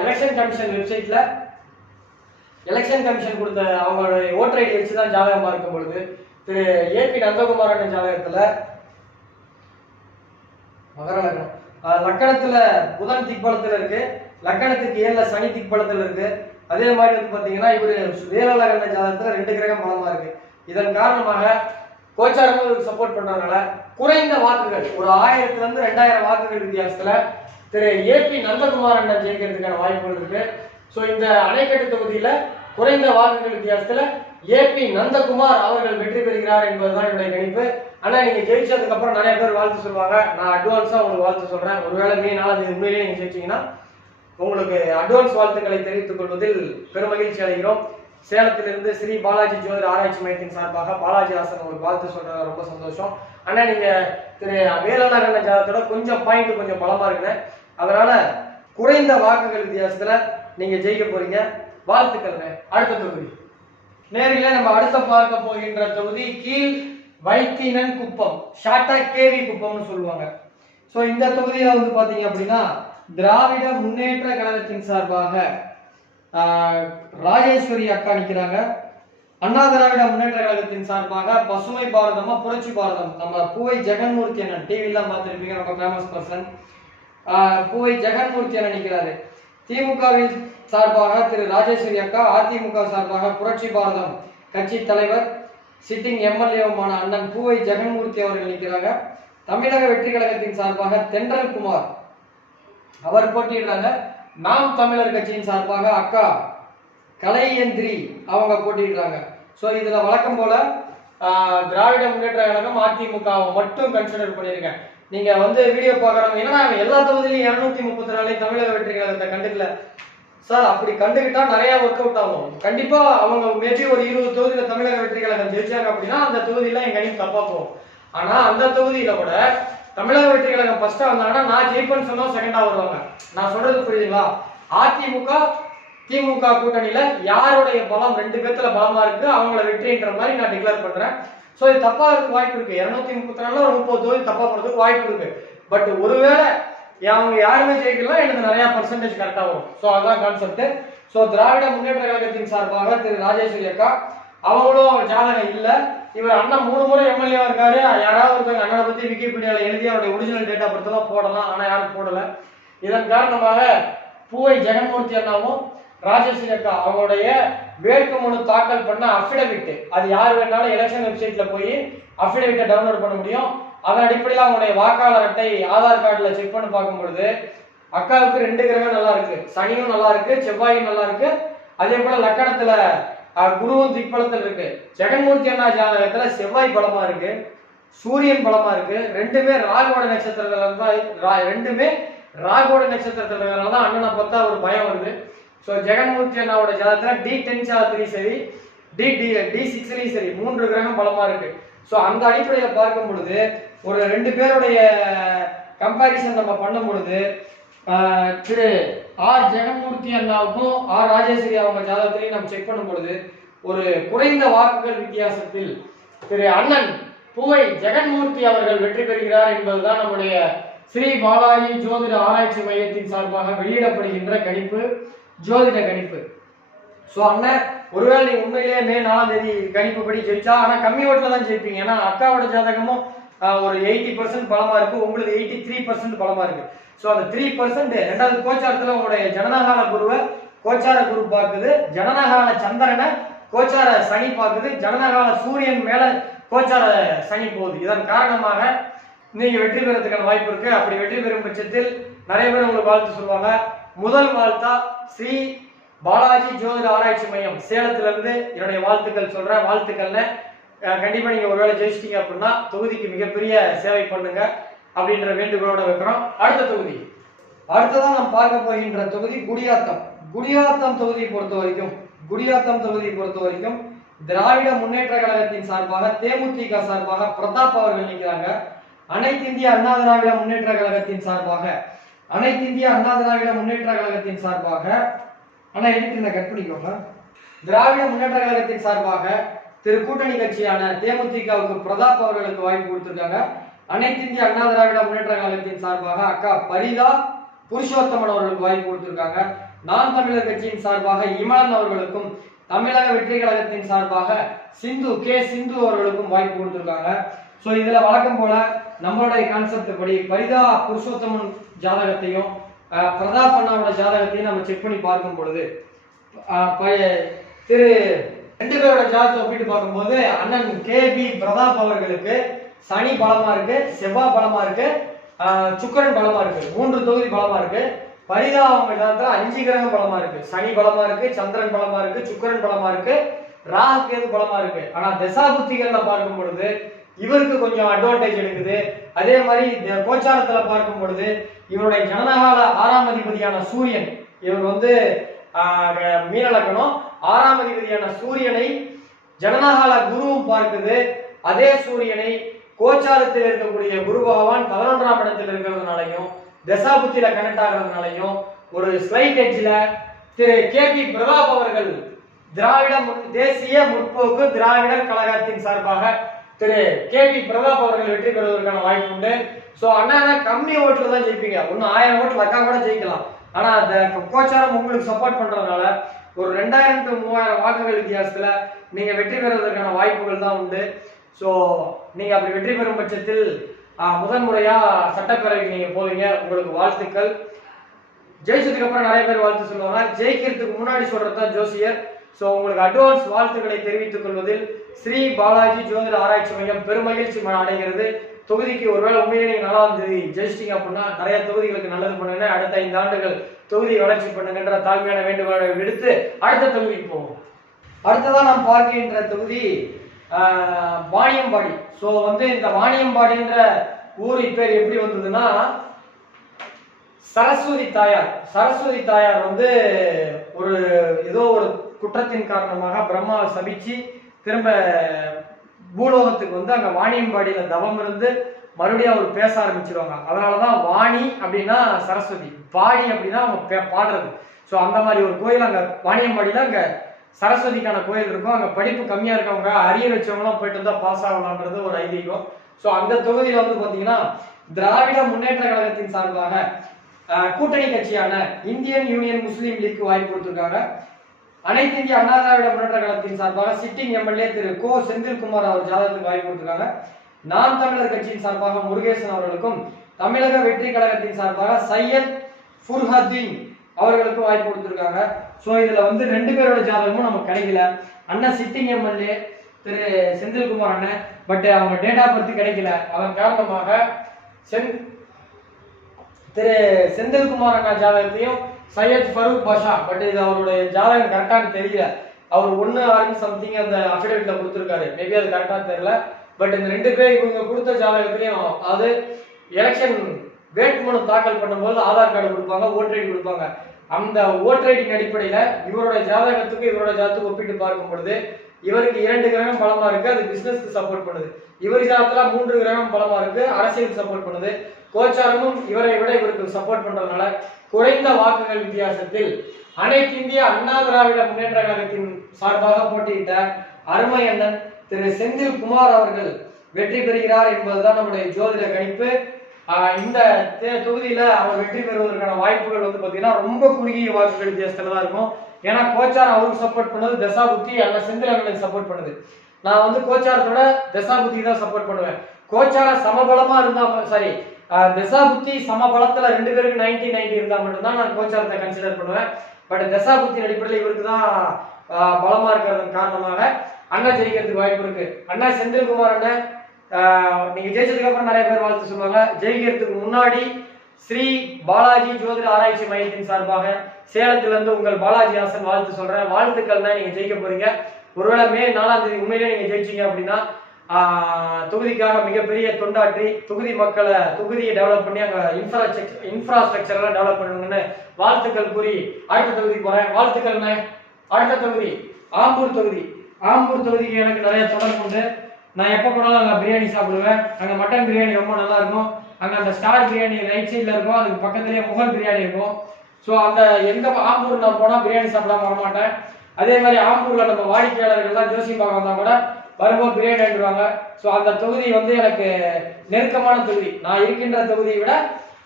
எலெக்ஷன் கமிஷன் வெப்சைட்ல எலெக்ஷன் கமிஷன் கொடுத்த அவங்களுடைய ஓட்டர் ஐடி வச்சு தான் ஜாதகமா இருக்கும் பொழுது திரு ஏபி நந்தகுமார் அண்ணன் ஜாதகத்துல மகர லக்னம் லக்கணத்துல புதன் திக்பலத்துல இருக்கு, லக்கணத்துக்கு 7ல சனி திக்பலத்துல இருக்கு. அதே மாதிரி வந்து பாத்தீங்கன்னா இவரு வேலழகன் ஜாதகத்துல 2 கிரகம் பலமா இருக்கு. இதன் காரணமாக கோச்சாரமும் இவருக்கு சப்போர்ட் பண்றதுனால குறைந்த வாக்குகள் ஒரு 1000 இருந்து 2000 வாக்குகள் வித்தியாசத்துல திரு ஏபி நந்தகுமார் அண்ணன் ஜெயிக்கிறதுக்கான வாய்ப்புகள் இருக்கு. ஸோ இந்த அணைக்கட்டு தொகுதியில குறைந்த வாக்குகள் வித்தியாசத்துல ஏபி நந்தகுமார் அவர்கள் வெற்றி பெறுகிறார் என்பதுதான் என்னுடைய கணிப்பு. ஆனா நீங்க ஜெயிச்சதுக்கு அப்புறம் நிறைய பேர் வாழ்த்து சொல்லுவாங்க, நான் அட்வான்ஸா உங்களுக்கு வாழ்த்து சொல்றேன். ஒருவேளை மே 4ஆம் தேதி உண்மையிலேயே நீங்க ஜெயிச்சீங்கன்னா உங்களுக்கு அட்வான்ஸ் வாழ்த்துக்களை தெரிவித்துக் கொள்வதில் பெருமகிழ்ச்சி அடைகிறோம். சேலத்திலிருந்து ஸ்ரீ பாலாஜி ஜோதிட ஆராய்ச்சி மையத்தின் சார்பாக பாலாஜி ஹாசன் உங்களுக்கு வாழ்த்து சொல்றது ரொம்ப சந்தோஷம். ஆனா நீங்க திரு வேலழகன் ஜாதகத்தோட கொஞ்சம் பாயிண்ட் கொஞ்சம் பலமா இருக்குன்னு, அதனால குறைந்த வாக்குகள் வித்தியாசத்துல நீங்க ஜெயிக்க போறீங்க. வாழ்த்துக்கள். அடுத்த தொகுதி நேரில் நம்ம அடுத்த பார்க்க போகின்ற தொகுதி கீழ் வைத்தினன் குப்பம், ஷார்ட்டா கேவி குப்பம்னு சொல்லுவாங்க. ஸோ இந்த தொகுதியில வந்து பாத்தீங்க அப்படின்னா திராவிட முன்னேற்ற கழகத்தின் சார்பாக ராஜேஸ்வரி அக்கா நிற்கிறாங்க. அண்ணா திராவிட முன்னேற்ற கழகத்தின் சார்பாக பசுமை பாரதமா புரட்சி பாரதம் நம்ம பூவை ஜெகன்மூர்த்தி அண்ணன் டிவிலாம் பார்த்துருப்பீங்க, ரொம்ப ஃபேமஸ் பர்சன். பூவை ஜெகன்மூர்த்தி அண்ணன் நிற்கிறாரு. திமுகவின் சார்பாக திரு ராஜேஸ்வரி அக்கா, அதிமுக சார்பாக புரட்சி பாரதம் கட்சி தலைவர் சிட்டிங் எம்எல்ஏவுமான அண்ணன் பூவை ஜெகன்மூர்த்தி அவர்கள் நிற்கிறாங்க. தமிழக வெற்றி கழகத்தின் சார்பாக தென்றல் குமார் அவர் போட்டியிடுறாங்க. நாம் தமிழர் கட்சியின் சார்பாக அக்கா கலையந்திரி அவங்க போட்டியிடுறாங்க. ஸோ இதுல வழக்கம் போல திராவிட முன்னேற்ற கழகம் அதிமுகவை மட்டும் கன்சிடர் பண்ணியிருக்கேன். நீங்க வந்து வீடியோ பாக்குறவங்க ஏன்னா எல்லா தொகுதியிலும் 234 தமிழக வெற்றி கழகத்தை கண்டுக்கல சார், அப்படி கண்டுகிட்டா நிறைய ஒர்க் அவுட் ஆகும். கண்டிப்பா அவங்க மேபி ஒரு 20 தொகுதியில தமிழக வெற்றி கழகம் ஜெயிச்சாங்க அப்படின்னா அந்த தொகுதியில என் கணிப்பு தப்பா போகும். ஆனா அந்த தொகுதியில கூட தமிழக வெற்றி கழகம் ஃபர்ஸ்டா வந்தாங்கன்னா நான் ஜெயிப்பேன்னு சொன்னா செகண்டா வருவாங்க. நான் சொல்றது புரியுதுங்களா? அதிமுக திமுக கூட்டணியில யாருடைய பலம் 2 பேர்த்துல பலமா இருக்கு அவங்கள வெற்றின்ற மாதிரி நான் டிக்ளேர் பண்றேன். சோ இது தப்பா இருக்க வாய்ப்பு இருக்கு. 234 ஒரு 30 தொகுதி தப்பா போறதுக்கு வாய்ப்பு இருக்கு. பட் ஒருவேளை அவங்க யாருமே ஜெயிக்கலாம், எனக்கு நிறைய பர்சன்டேஜ் கரெக்டா வரும். சோ அதான் கான்செப்ட். சோ திராவிட முன்னேற்ற கழகத்தின் சார்பாக திரு ராஜேஸ்வரி அக்கா அவங்களும் ஜாதகம் இல்ல. இவர் அண்ணன் 3 முறை எம்எல்ஏவா இருக்காரு. யாராவது ஒருத்தவங்க அண்ணனை பத்தி விக்கிபீடியால எழுதி அவருடைய ஒரிஜினல் டேட்டா பர்த்லாம் போடலாம், ஆனா யாரும் போடல. இதன் காரணமாக பூவை ஜெகன்மூர்த்தி அண்ணாவும் ராஜேஸ்வரி அக்கா அவங்களுடைய வேட்புமனு தாக்கல் பண்ண அஃபிடவிட், அது யார் வேணாலும் எலெக்ஷன் வெப்சைட்ல போய் அஃபிடவிட்டை டவுன்லோட் பண்ண முடியும். அதன் அடிப்படையில் அவங்களுடைய வாக்காளர் அட்டை ஆதார் கார்டுல செக் பண்ணி பார்க்கும் பொழுது அக்காவுக்கு 2 கிரகம் நல்லா இருக்கு, சனியும் நல்லா இருக்கு, செவ்வாயும் நல்லா இருக்கு. அதே போல லக்கணத்துல குருவும் திக்பலத்தில் இருக்கு. ஜெகன்மூர்த்தி அண்ணா ஜாதகத்துல செவ்வாய் பலமா இருக்கு. சூரியன் பலமா இருக்கு. ரெண்டுமே ராகோட நட்சத்திரத்துல ரெண்டுமே ராகோட நட்சத்திரத்துல தான் அண்ணனை பார்த்தா ஒரு பயம் வருது. ஸோ ஜெகன்மூர்த்தி அண்ணாவோட ஜாதகத்துல D10 சரி D6 சரி 3 கிரகம் பலமா இருக்கு. ஸோ அந்த அடிப்படையில பார்க்கும் பொழுது ஒரு 2 பேருடைய கம்பாரிசன் நம்ம பண்ணும் பொழுது திரு ஆர் ஜெகன்மூர்த்தி அண்ணாவுக்கும் ஆர் ராஜேஸ்வரி அவங்க ஜாதகத்திலையும் நம்ம செக் பண்ணும் பொழுது ஒரு குறைந்த வாக்குகள் வித்தியாசத்தில் திரு அண்ணன் பூவை ஜெகன்மூர்த்தி அவர்கள் வெற்றி பெறுகிறார் என்பதுதான் நம்முடைய ஸ்ரீ பாலாஜி ஜோதிட ஆராய்ச்சி மையத்தின் சார்பாக வெளியிடப்படுகின்ற கணிப்பு, ஜோதிட கணிப்பு. ஸோ அண்ணன் ஒருவேளை நீங்க உண்மையிலேயே மே 4ஆம் தேதி கணிப்பு படி ஜெயிச்சா, ஆனா கம்மி ஓட்டுல தான் ஜெயிப்பீங்க. ஏன்னா அக்காவோட ஜாதகமும் ஒரு 80% பலமா இருக்கு, உங்களுக்கு 83% பலமா இருக்கு. ஸோ அந்த 3% ரெண்டாவது கோச்சாரத்துல உங்களுடைய ஜனனகால குருவை கோச்சார குரு பார்க்குது, ஜனனகால சந்திரனை கோச்சார சனி பார்க்குது, ஜனனகால சூரியன் மேல கோச்சார சனி போகுது. இதன் காரணமாக நீங்க வெற்றி பெறதுக்கான வாய்ப்பு இருக்கு. அப்படி வெற்றி பெறும் பட்சத்தில் நிறைய பேர் உங்களுக்கு வாழ்த்து சொல்லுவாங்க. முதல் வாழ்த்தா ஸ்ரீ பாலாஜி ஜோதிட ஆராய்ச்சி மையம் சேலத்துல இருந்து என்னுடைய வாழ்த்துக்கள் சொல்றேன். வாழ்த்துக்கள்ல கண்டிப்பா நீங்க ஒருவேளை ஜெயிச்சிட்டீங்க அப்படின்னா தொகுதிக்கு மிகப்பெரிய சேவை பண்ணுங்க அப்படின்ற வேண்டுகோளோட வைக்கிறோம். அடுத்த தொகுதி, அடுத்ததான் நாம் பார்க்க போகின்ற தொகுதி குடியாத்தம். குடியாத்தம் தொகுதியை பொறுத்த வரைக்கும் திராவிட முன்னேற்ற கழகத்தின் சார்பாக தேமுதிக சார்பாக பிரதாப் அவர்கள் நிற்கிறாங்க. அனைத்து இந்திய அண்ணா திராவிட முன்னேற்ற கழகத்தின் சார்பாக ஆனா எதுக்கு இந்த கட் பண்ணிக்கோங்க. திராவிட முன்னேற்ற கழகத்தின் சார்பாக திரு கூட்டணி கட்சியான தேமுதிகவுக்கு பிரதாப் அவர்களுக்கு வாய்ப்பு கொடுத்திருக்காங்க. அனைத்து இந்திய அண்ணா திராவிட முன்னேற்ற கழகத்தின் சார்பாக அக்கா பரிதா புருஷோத்தமன் அவர்களுக்கு வாய்ப்பு கொடுத்திருக்காங்க. நாம் தமிழர் கட்சியின் சார்பாக இமான் அவர்களுக்கும், தமிழக வெற்றி கழகத்தின் சார்பாக சிந்து அவர்களுக்கும் வாய்ப்பு கொடுத்திருக்காங்க. ஸோ இதுல வழக்கம் போல நம்மளுடைய கான்செப்ட் படி பரிதா புருஷோத்தமன் ஜாதகத்தையும் பிரதாப் அண்ணாவோட ஜாதகத்தையும் நம்ம செக் பண்ணி பார்க்கும் பொழுது திரு 2 பேரோட ஜாதகத்தை ஒப்பிட்டு பார்க்கும்போது அண்ணன் KB பிரதாப் அவர்களுக்கு சனி பலமா இருக்கு, செவ்வாய் பலமா இருக்கு, சுக்கிரன் பலமா இருக்கு, 3 தொகுதி பலமா இருக்கு. பரிதா அவங்க ஜாதகத்துல 5 கிரகம் பலமா இருக்கு. சனி பலமா இருக்கு, சந்திரன் பலமா இருக்கு, சுக்கிரன் பலமா இருக்கு, ராகு கேது பலமா இருக்கு. ஆனா தசாபுத்திகள்ல பார்க்கும் பொழுது இவருக்கு கொஞ்சம் அட்வான்டேஜ் இருக்குது. அதே மாதிரி கோச்சாரத்துல பார்க்கும் பொழுது இவருடைய ஜனனகால 6ஆம் அதிபதியான சூரியன், இவர் வந்து மீனலக்கணம், 6ஆம் அதிபதியான சூரியனை ஜனனகால குருவும் பார்க்குது. அதே சூரியனை கோச்சாரத்தில் இருக்கக்கூடிய குரு பகவான் 11ஆம் இடத்தில் இருக்கிறதுனாலையும் தசாபுத்தியில கனெக்ட் ஆகிறதுனாலையும் ஒரு ஸ்லைட் எட்ஜ்ல திரு KB பிரதாப் அவர்கள் தேசிய முற்போக்கு திராவிடர் கழகத்தின் சார்பாக திரு KB பிரதாப் அவர்கள் வெற்றி பெறுவதற்கான வாய்ப்பு உண்டு. ஸோ அண்ணா கம்மி ஓட்டுல தான் ஜெயிப்பீங்க. ஒன்னும் 1000 ஓட்டுல அக்கா கூட ஜெயிக்கலாம். ஆனா அந்த கோச்சாரம் உங்களுக்கு சப்போர்ட் பண்றதுனால ஒரு 2000 to 3000 வாக்குகள் வித்தியாசத்துல நீங்க வெற்றி பெறுவதற்கான வாய்ப்புகள் தான் உண்டு. ஸோ நீங்க அப்படி வெற்றி பெறும் பட்சத்தில் முதன்முறையா சட்டப்பேரவைக்கு நீங்க போவீங்க. உங்களுக்கு வாழ்த்துக்கள். ஜெயிச்சதுக்கு அப்புறம் நிறைய பேர் வாழ்த்து சொல்லுவாங்க. ஜெயிக்கிறதுக்கு முன்னாடி சொல்றதுதான் ஜோசியர். ஸோ உங்களுக்கு அட்வான்ஸ் வாழ்த்துக்களை தெரிவித்துக் கொள்வதில் ஸ்ரீ பாலாஜி ஜோதிட ஆராய்ச்சி மையம் பெருமகிழ்ச்சி அடைகிறது. தொகுதிக்கு ஒருவேளை உண்மையிலே நீங்க 4ஆம் தேதி ஜெயிச்சிட்டீங்க அப்படின்னா நிறைய தொகுதிகளுக்கு நல்லது பண்ணுங்க. அடுத்த 5 ஆண்டுகள் தொகுதி வளர்ச்சி பண்ணுங்கன்ற தாழ்மையான வேண்டுகோளை விடுத்து அடுத்த தொகுதிக்கு போவோம். அடுத்ததான் நாம் பார்க்கின்ற தொகுதி வாணியம்பாடி. ஸோ வந்து இந்த வாணியம்பாடின்ற ஊர் பேர் எப்படி வந்ததுன்னா சரஸ்வதி தாயார் வந்து ஒரு ஏதோ ஒரு குற்றத்தின் காரணமாக பிரம்மாவை சபிச்சு திரும்ப பூலோகத்துக்கு வந்து அங்க வாணியம்பாடியில தவம் இருந்து மறுபடியும் அவர் பேச ஆரம்பிச்சிருவாங்க. அதனாலதான் வாணி அப்படின்னா சரஸ்வதி, பாடி அப்படின்னா அவங்க பாடுறது. ஸோ அந்த மாதிரி ஒரு கோயில் அங்க வாணியம்பாடியில அங்க சரஸ்வதிக்கான கோயில் இருக்கும். அங்க படிப்பு கம்மியா இருக்கவங்க அரியர் வச்சவங்களாம் போயிட்டு வந்தா பாஸ் ஆகலான்றது ஒரு ஐதீகம். ஸோ அந்த தொகுதியில வந்து பாத்தீங்கன்னா திராவிட முன்னேற்ற கழகத்தின் சார்பாக கூட்டணி கட்சியான இந்தியன் யூனியன் முஸ்லீம் லீக் வாய்ப்பு கொடுத்திருக்காங்க. அனைத்து இந்திய அண்ணா திராவிட முன்னேற்ற கழகத்தின் சார்பாக சிட்டிங் எம்எல்ஏ திரு கோ செந்தில்குமார் அவர் ஜாதகத்துக்கு வாய்ப்பு கொடுத்திருக்காங்க. நாம் தமிழர் கட்சியின் சார்பாக முருகேசன் அவர்களுக்கும், தமிழக வெற்றி கழகத்தின் சார்பாக சையத் ஃபுர்ஹதீன் அவர்களுக்கு வாய்ப்பு கொடுத்திருக்காங்க. ஸோ இதுல வந்து 2 பேரோட ஜாதகமும் நமக்கு கிடைக்கல. அண்ணன் சிட்டிங் எம்எல்ஏ திரு செந்தில்குமார் அண்ணன், பட் அவங்க டேட் ஆஃப் பர்த் கிடைக்கல. அதன் காரணமாக திரு செந்தில்குமார் அண்ணா ஜாதகத்தையும் சையத் ஃபரூக் பாஷா, பட் இது அவருடைய ஜாதகம் கரெக்டானு தெரியல. அவர் 1 சம்திங் அந்த அஃபிடேவிட்ல கொடுத்திருக்காரு. மேபி அது கரெக்டானு தெரியல. பட் இந்த 2 பேர் இவங்க கொடுத்த ஜாதகத்திலையும் அது எலெக்ஷன் வேட்புமனு தாக்கல் பண்ணும்போது ஆதார் கார்டு கொடுப்பாங்க, ஓட்டர் ஐடி கொடுப்பாங்க. அந்த ஓட்டர் ஐடியின் அடிப்படையில இவரோட ஜாதகத்துக்கு இவரோட ஜாதகத்துக்கு ஒப்பிட்டு பார்க்கும் பொழுது இவருக்கு 2 கிரகம் பலமா இருக்கு, அது பிசினஸ்க்கு சப்போர்ட் பண்ணுது. இவர் ஜாதகத்துல 3 கிரகம் பலமா இருக்கு, அரசியலுக்கு சப்போர்ட் பண்ணுது. கோச்சாரமும் இவரை விட இவருக்கு சப்போர்ட் பண்றதுனால குறைந்த வாக்குகள் வித்தியாசத்தில் அனைத்து இந்திய அண்ணா திராவிட முன்னேற்ற கழகத்தின் சார்பாக போட்டியிட்ட அருமை அண்ணன் திரு செந்தில் குமார் அவர்கள் வெற்றி பெறுகிறார் என்பதுதான் நம்முடைய ஜோதிட கணிப்பு. இந்த தொகுதியில அவர் வெற்றி பெறுவதற்கான வாய்ப்புகள் வந்து பாத்தீங்கன்னா ரொம்ப குறுகிய வாக்குகள் வித்தியாசத்துல தான் இருக்கும். ஏன்னா கோச்சாரம் அவருக்கு சப்போர்ட் பண்ணுது, தசாபுத்தி அண்ணன் செந்தில் அவர்களுக்கு சப்போர்ட் பண்ணுது. நான் வந்து கோச்சாரத்தோட தசாபுத்தி தான் சப்போர்ட் பண்ணுவேன். கோச்சாரம் சமபலமா இருந்தா சாரி தசாபுத்தி சமபலத்துல 2 பேருக்கு 90-90 இருந்தா மட்டும்தான் நான் கோச்சாரத்தை கன்சிடர் பண்ணுவேன். பட் தசாபுத்தியின் அடிப்படையில் இவருக்கு தான் பலமா இருக்கிறதன் காரணமாக அண்ணா ஜெயிக்கிறதுக்கு வாய்ப்பு இருக்கு. அண்ணா செந்தில்குமார் அண்ணன் நீங்க ஜெயிச்சதுக்கு அப்புறம் நிறைய பேர் வாழ்த்து சொல்லுவாங்க. ஜெயிக்கிறதுக்கு முன்னாடி ஸ்ரீ பாலாஜி ஜோதிட ஆராய்ச்சி மையத்தின் சார்பாக சேலத்திலிருந்து உங்கள் பாலாஜி ஹாசன் வாழ்த்து சொல்றேன். வாழ்த்துக்கள் தான், நீங்க ஜெயிக்க போறீங்க. ஒருவேளை மே 4ஆம் தேதி உண்மையிலே நீங்க ஜெயிச்சீங்க அப்படின்னா தொகுதிக்காக மிகப்பெரிய தொண்டாற்றி தொகுதியை டெவலப் பண்ணி அங்க இன்ஃப்ராஸ்ட்ரக்சர் எல்லாம் டெவலப் பண்ணுங்கன்னு வாழ்த்துக்கள் கூறி அடுத்த தொகுதி போறேன். வாழ்த்துக்கள். அடுத்த தொகுதி ஆம்பூர் தொகுதி. ஆம்பூர் தொகுதிக்கு எனக்கு நிறைய தொடர்பு உண்டு. நான் எப்போ போனாலும் அங்கே பிரியாணி சாப்பிடுவேன். அங்கே மட்டன் பிரியாணி ரொம்ப நல்லா இருக்கும். அங்கே அந்த ஸ்டார் பிரியாணி ரைட் சைடில் இருக்கும், அதுக்கு பக்கத்துலேயே முகல் பிரியாணி இருக்கும். ஸோ அந்த எந்த ஆம்பூர் நான் போனால் பிரியாணி சாப்பிடாம வரமாட்டேன். அதே மாதிரி ஆம்பூரில் நம்ம வாடிக்கையாளர்கள்லாம் ஜோசி பார்க்க வந்தால் கூட வரும்போது பிரியாணி வாங்கிடுவாங்க. ஸோ அந்த தொகுதி வந்து எனக்கு நெருக்கமான தொகுதி. நான் இருக்கின்ற தொகுதியை விட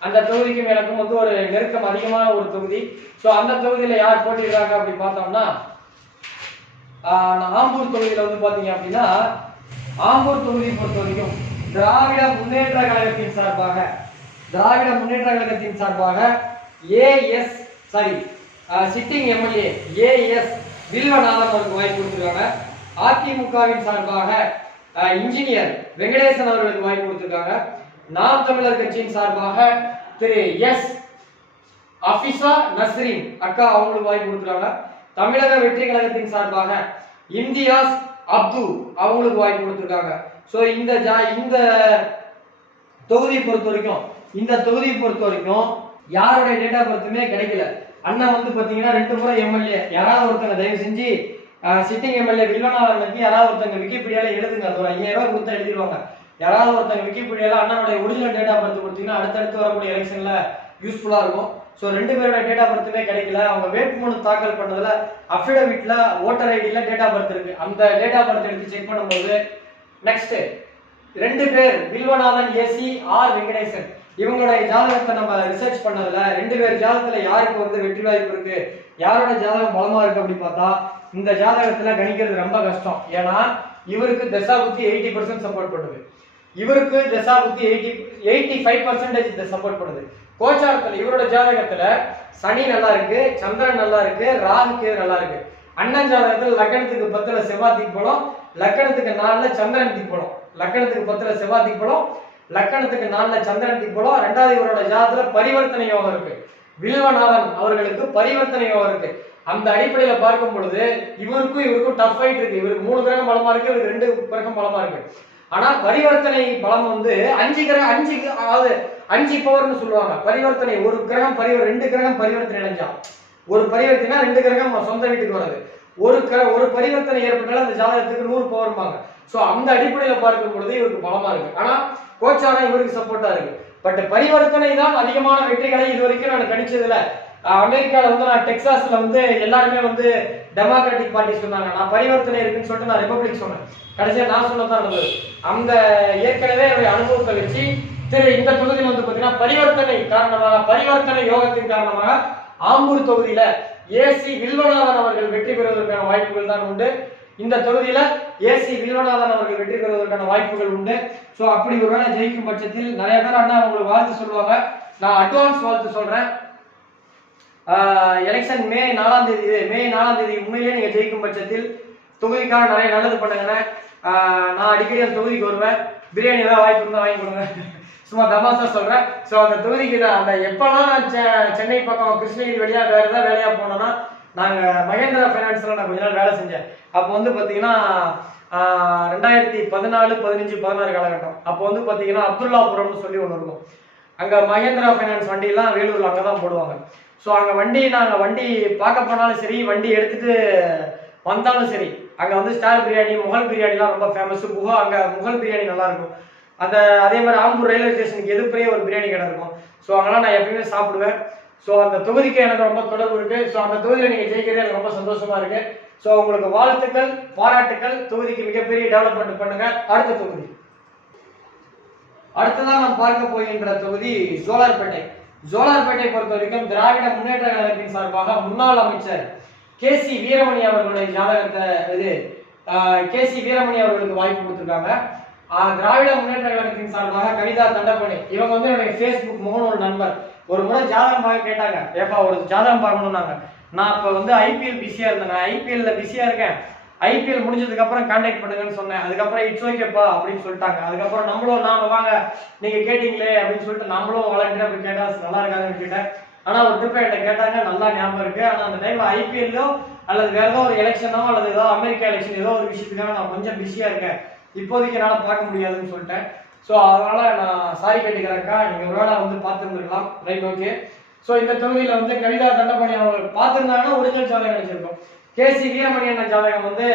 அந்த தொகுதிக்கும் எனக்கும் வந்து ஒரு நெருக்கம் அதிகமான ஒரு தொகுதி. ஸோ அந்த தொகுதியில் யார் போட்டிடுறாங்க அப்படி பார்த்தோம்னா ஆம்பூர் தொகுதியில் வந்து பார்த்தீங்க அப்படின்னா ஆம்பூர் தொகுதியை பொறுத்த வரைக்கும் திராவிட முன்னேற்ற கழகத்தின் சார்பாக சிட்டிங் எம்எல்ஏ ஏஎஸ் வில்வநாதன் அவருக்கு வாய்ப்பு கொடுத்திருக்காங்க. அதிமுகவின் சார்பாக இன்ஜினியர் வெங்கடேசன் அவர்களுக்கு வாய்ப்பு கொடுத்திருக்காங்க. நாம் தமிழர் கட்சியின் சார்பாக திரு எஸ் அஃபிசா நஸ்ரீன் அக்கா அவங்களுக்கு வாய்ப்பு கொடுத்திருக்காங்க. தமிழக வெற்றி கழகத்தின் சார்பாக இம்தியாஸ் அப்து அவங்களுக்கு வாய்ப்பு கொடுத்திருக்காங்க. சோ இந்த தொகுதியை பொறுத்த வரைக்கும் யாரோட டேட்டா பர்த்துமே கிடைக்கல. அண்ணன் வந்து பாத்தீங்கன்னா 2 முறை எம்எல்ஏ. யாராவது ஒருத்தங்க தயவு செஞ்சு சிட்டிங் எம்எல்ஏ வில்வநாதனுக்கு யாராவது ஒருத்தங்க விக்கிபீடியால எழுதுங்க. அது ஒரு 5000 ரூபாய் கொடுத்தா எழுதிடுவாங்க. யாராவது ஒருத்தங்க விக்கிபீடியால அண்ணனுடைய ஒரிஜினல் டேட்டா பர்த் கொடுத்தீங்கன்னா அடுத்தடுத்து வரக்கூடிய எலெக்ஷன்ல யூஸ்ஃபுல்லா இருக்கும். ஸோ 2 பேரோட டேட்டா பர்த்துமே கிடைக்கல. அவங்க வேட்புமனு தாக்கல் பண்ணதுல அஃபிடவிட்ல ஓட்டர் ஐடியில டேட்டா பர்த் இருக்கு. அந்த டேட்டா பர்த் எடுத்து செக் பண்ணும்போது நெக்ஸ்ட் 2 பேர் வில்வநாதன் ஏசி ஆர் வெங்கடேசன் இவங்களுடைய ஜாதகத்தை நம்ம ரிசர்ச் பண்ணதுல 2 பேர் ஜாதகத்துல யாருக்கு வந்து வெற்றி வாய்ப்பு இருக்கு, யாரோட ஜாதகம் பலமா இருக்கு அப்படின்னு பார்த்தா இந்த ஜாதகத்துல கணிக்கிறது ரொம்ப கஷ்டம். ஏன்னா இவருக்கு தசாபுத்தி 80% சப்போர்ட் பண்ணுது, இவருக்கு தசாபுத்தி 85% சப்போர்ட் பண்ணுது. கோச்சாரத்துல இவரோட ஜாதகத்துல சனி நல்லா இருக்கு, சந்திரன் நல்லா இருக்கு, ராகு நல்லா இருக்கு. அண்ணன் ஜாதகத்துல லக்னத்துக்கு 10ல செவ்வாய் திக்பலம், லக்னத்துக்கு 4ல சந்திரன் திக்பலம், லக்னத்துக்கு 10ல செவ்வாய் திக்பலம், லக்னத்துக்கு 4ல சந்திரன் திக்பலம். 2வது இவரோட ஜாதகத்துல பரிவர்த்தனை யோகம் இருக்கு. வில்வநாதன் அவர்களுக்கு பரிவர்த்தனை யோகம் இருக்கு. அந்த அடிப்படையில பார்க்கும் பொழுது இவருக்கும் டஃப் ஃபைட் இருக்கு. இவருக்கு 3 கிரகம் பலமா இருக்கு, இவருக்கு 2 கிரகம் பலமா இருக்கு. ஆனா பரிவர்த்தனை பலம் வந்து 5 பவர்னு சொல்லுவாங்க. பரிவர்த்தனை ஒரு கிரகம் 2 கிரகம் பரிவர்த்தனை அடைஞ்சா ஒரு பரிவர்த்தனை 2 கிரகம் சொந்த வீட்டுக்கு வருது. ஒரு பரிவர்த்தனை ஏற்பட்டாலும் அந்த ஜாதகத்துக்கு 100 பவர்பாங்க. சோ அந்த அடிப்படையில பார்க்கும் பொழுது இவருக்கு பலமா இருக்கு. ஆனா கோச்சாரம் இவருக்கு சப்போர்ட்டா இருக்கு. பட் பரிவர்த்தனை தான் அதிகமான வெற்றிகளை இது வரைக்கும் நான் கணிச்சதுல. அமெரிக்கால வந்து நான் டெக்சாஸ்ல வந்து எல்லாருமே வந்து டெமோக்ராட்டிக் பார்ட்டி சொன்னாங்க. நான் பரிவர்த்தனை இருக்குன்னு சொல்லிட்டு நான் ரிபப்ளிக் சொன்னேன். கடைசியா நான் சொன்னதான் நடந்தது. அந்த ஏற்கனவே என்னுடைய அனுபவத்தை வச்சு இந்த தொகுதியில் வந்து பாத்தீங்கன்னா பரிவர்த்தனை யோகத்தின் காரணமாக ஆம்பூர் தொகுதியில ஏசி வில்வநாதன் அவர்கள் வெற்றி பெறுவதற்கான வாய்ப்புகள் தான் உண்டு. இந்த தொகுதியில ஏசி வில்வநாதன் அவர்கள் வெற்றி பெறுவதற்கான வாய்ப்புகள் உண்டு. சோ அப்படி ஒருவேளை ஜெயிக்கும் பட்சத்தில் நிறைய பேர் அண்ணா உங்களுக்கு வாழ்த்து சொல்லுவாங்க. நான் அட்வான்ஸ் வாழ்த்து சொல்றேன். எலெக்ஷன் மே 4ஆம் தேதி உண்மையிலேயே நீங்க ஜெயிக்கும் பட்சத்தில் தொகுதிக்காக நிறைய நல்லது பண்ணுங்க. நான் அடிக்கடி அந்த தொகுதிக்கு வருவேன். பிரியாணி ஏதாவது வாய்ப்பு இருந்தா வாங்கி கொடுங்க. சும்மா தமாசா சொல்றேன். சோ அந்த தொகுதிக்கு நான் எப்பெல்லாம் நான் சென்னை பக்கம் கிருஷ்ணகிரி வழியா வேற ஏதாவது வேலையா போனோம்னா நாங்க மகேந்திரா பைனான்ஸ்ல நான் கொஞ்ச நாள் வேலை செஞ்சேன். அப்போ வந்து பாத்தீங்கன்னா 2014, 15, 16 காலகட்டம். அப்போ வந்து பாத்தீங்கன்னா அப்துல்லாபுரம்னு சொல்லி ஒன்று இருக்கும். அங்க மகேந்திரா ஃபைனான்ஸ் வண்டியெல்லாம் வேலூர்ல அங்கதான் போடுவாங்க. ஸோ அங்க நாங்க வண்டி பார்க்க போனாலும் சரி, வண்டி எடுத்துட்டு வந்தாலும் சரி, அங்க வந்து ஸ்டார் பிரியாணி, முகல் பிரியாணிலாம் ரொம்ப ஃபேமஸ். அங்க முகல் பிரியாணி நல்லா இருக்கும். அதே மாதிரி ஆம்பூர் ரயில்வே ஸ்டேஷனுக்கு எதிர்ப்பே ஒரு பிரியாணி கடை இருக்கும். ஸோ அங்கெல்லாம் நான் எப்பயுமே சாப்பிடுவேன். ஸோ அந்த தொகுதிக்கு எனக்கு ரொம்ப தொடர்பு இருக்கு. ஸோ அந்த தொகுதியில் நீங்க ஜெயிக்கிறது எனக்கு ரொம்ப சந்தோஷமா இருக்கு. ஸோ உங்களுக்கு வாழ்த்துக்கள், பாராட்டுக்கள். தொகுதிக்கு மிகப்பெரிய டெவலப்மெண்ட் பண்ணுங்க. அடுத்த தொகுதி, அடுத்ததான் நாம் பார்க்க போகின்ற தொகுதி ஜோலார்பேட்டை. ஜோலார்பேட்டை பொறுத்த வரைக்கும் திராவிட முன்னேற்ற கழகத்தின் சார்பாக முன்னாள் அமைச்சர் கே.சி. வீரமணி அவர்களுடைய ஜாதகத்தை கே.சி. வீரமணி அவர்களுக்கு வாய்ப்பு கொடுத்திருக்காங்க. திராவிட முன்னேற்ற கழகத்தின் சார்பாக கவிதா தண்டபாணி, இவங்க வந்து என்னுடைய ஃபேஸ்புக் முகநூல் நண்பர். ஒரு முறை ஜாதகம் பார்க்க கேட்டாங்க, ஏப்பா ஒரு ஜாதகம் பார்க்கணும்னாங்க. நான் இப்போ வந்து ஐபிஎல் பிஸியா இருந்தேன், நான் ஐபிஎல்ல பிஸியா இருக்கேன், ஐபிஎல் முடிஞ்சதுக்கு அப்புறம் கான்டாக்ட் பண்ணுங்கன்னு சொன்னேன். அதுக்கப்புறம் இட்ஸ் ஓகேப்பா அப்படின்னு சொல்லிட்டாங்க. அதுக்கப்புறம் நம்மளும் நாம வாங்க நீங்க கேட்டீங்களே அப்படின்னு சொல்லிட்டு நம்மளும் வளர்ந்து அப்படி கேட்டா நல்லா இருக்காதுன்னு கேட்டேன். ஆனா ஒரு ட்ரிப் என்கிட்ட கேட்டாங்க, நல்லா ஞாபகம் இருக்கு. ஆனா அந்த டைம்ல ஐபிஎல்லோ அல்லது வேற ஏதோ ஒரு எலெக்ஷனோ அல்லது ஏதோ அமெரிக்கா எலெக்ஷன் ஏதோ ஒரு விஷயத்துக்காக நான் கொஞ்சம் பிஸியா இருக்கேன், இப்போதைக்கு என்னால் பார்க்க முடியாதுன்னு சொல்லிட்டேன். ஸோ அதனால நான் சாரி கேட்டுக்கிறேன்க்கா, நீங்க ஒரு வேளை வந்து பார்த்துருந்துருக்கலாம். Right, okay. ஸோ இந்த தொகுதியில வந்து கவிதா தண்டபாணி அவர்கள் பார்த்துருந்தாங்கன்னா ஒரிஜினல் ஜாதகம் கிடைச்சிருக்கும். கே.சி. வீரமணி அண்ணா ஜாதகம் வந்து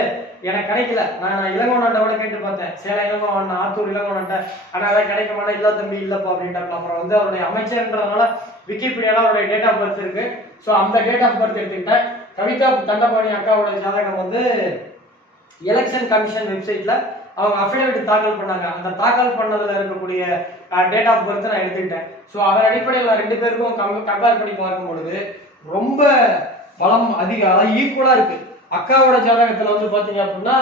எனக்கு கிடைக்கல. நான் இளங்கோவன்ட்ட கூட கேட்டு பார்த்தேன், சேலம் இளங்கோவன், ஆத்தூர் இளங்கோவன்ட்ட. ஆனால் அதான் கிடைக்க மாட்டேன், இல்ல தம்பி இல்லப்பா அப்படின்ட்டாங்க. அப்புறம் வந்து அவருடைய அமைச்சர்ன்றதுனால விக்கிபீடியால அவருடைய டேட் ஆஃப் பர்த் இருக்கு. ஸோ அந்த டேட் ஆஃப் பர்த் எடுத்துக்கிட்டேன். கவிதா தண்டபாணி அக்காவோட ஜாதகம் வந்து எலெக்ஷன் கமிஷன் வெப்சைட்ல அவங்க அஃபிடவிட் தாக்கல் பண்ணாங்க. அந்த தாக்கல் பண்ணதுல இருக்கக்கூடிய டேட் ஆஃப் பர்த் நான் எடுத்துக்கிட்டேன். ஸோ அதன் அடிப்படையில் ரெண்டு பேருக்கும் கம்பேர் பண்ணி பார்க்கும் பொழுது ரொம்ப பலம் அதிகம், அதாவது ஈக்குவலா இருக்கு. அக்காவோட ஜாதகத்துல வந்து பாத்தீங்க அப்படின்னா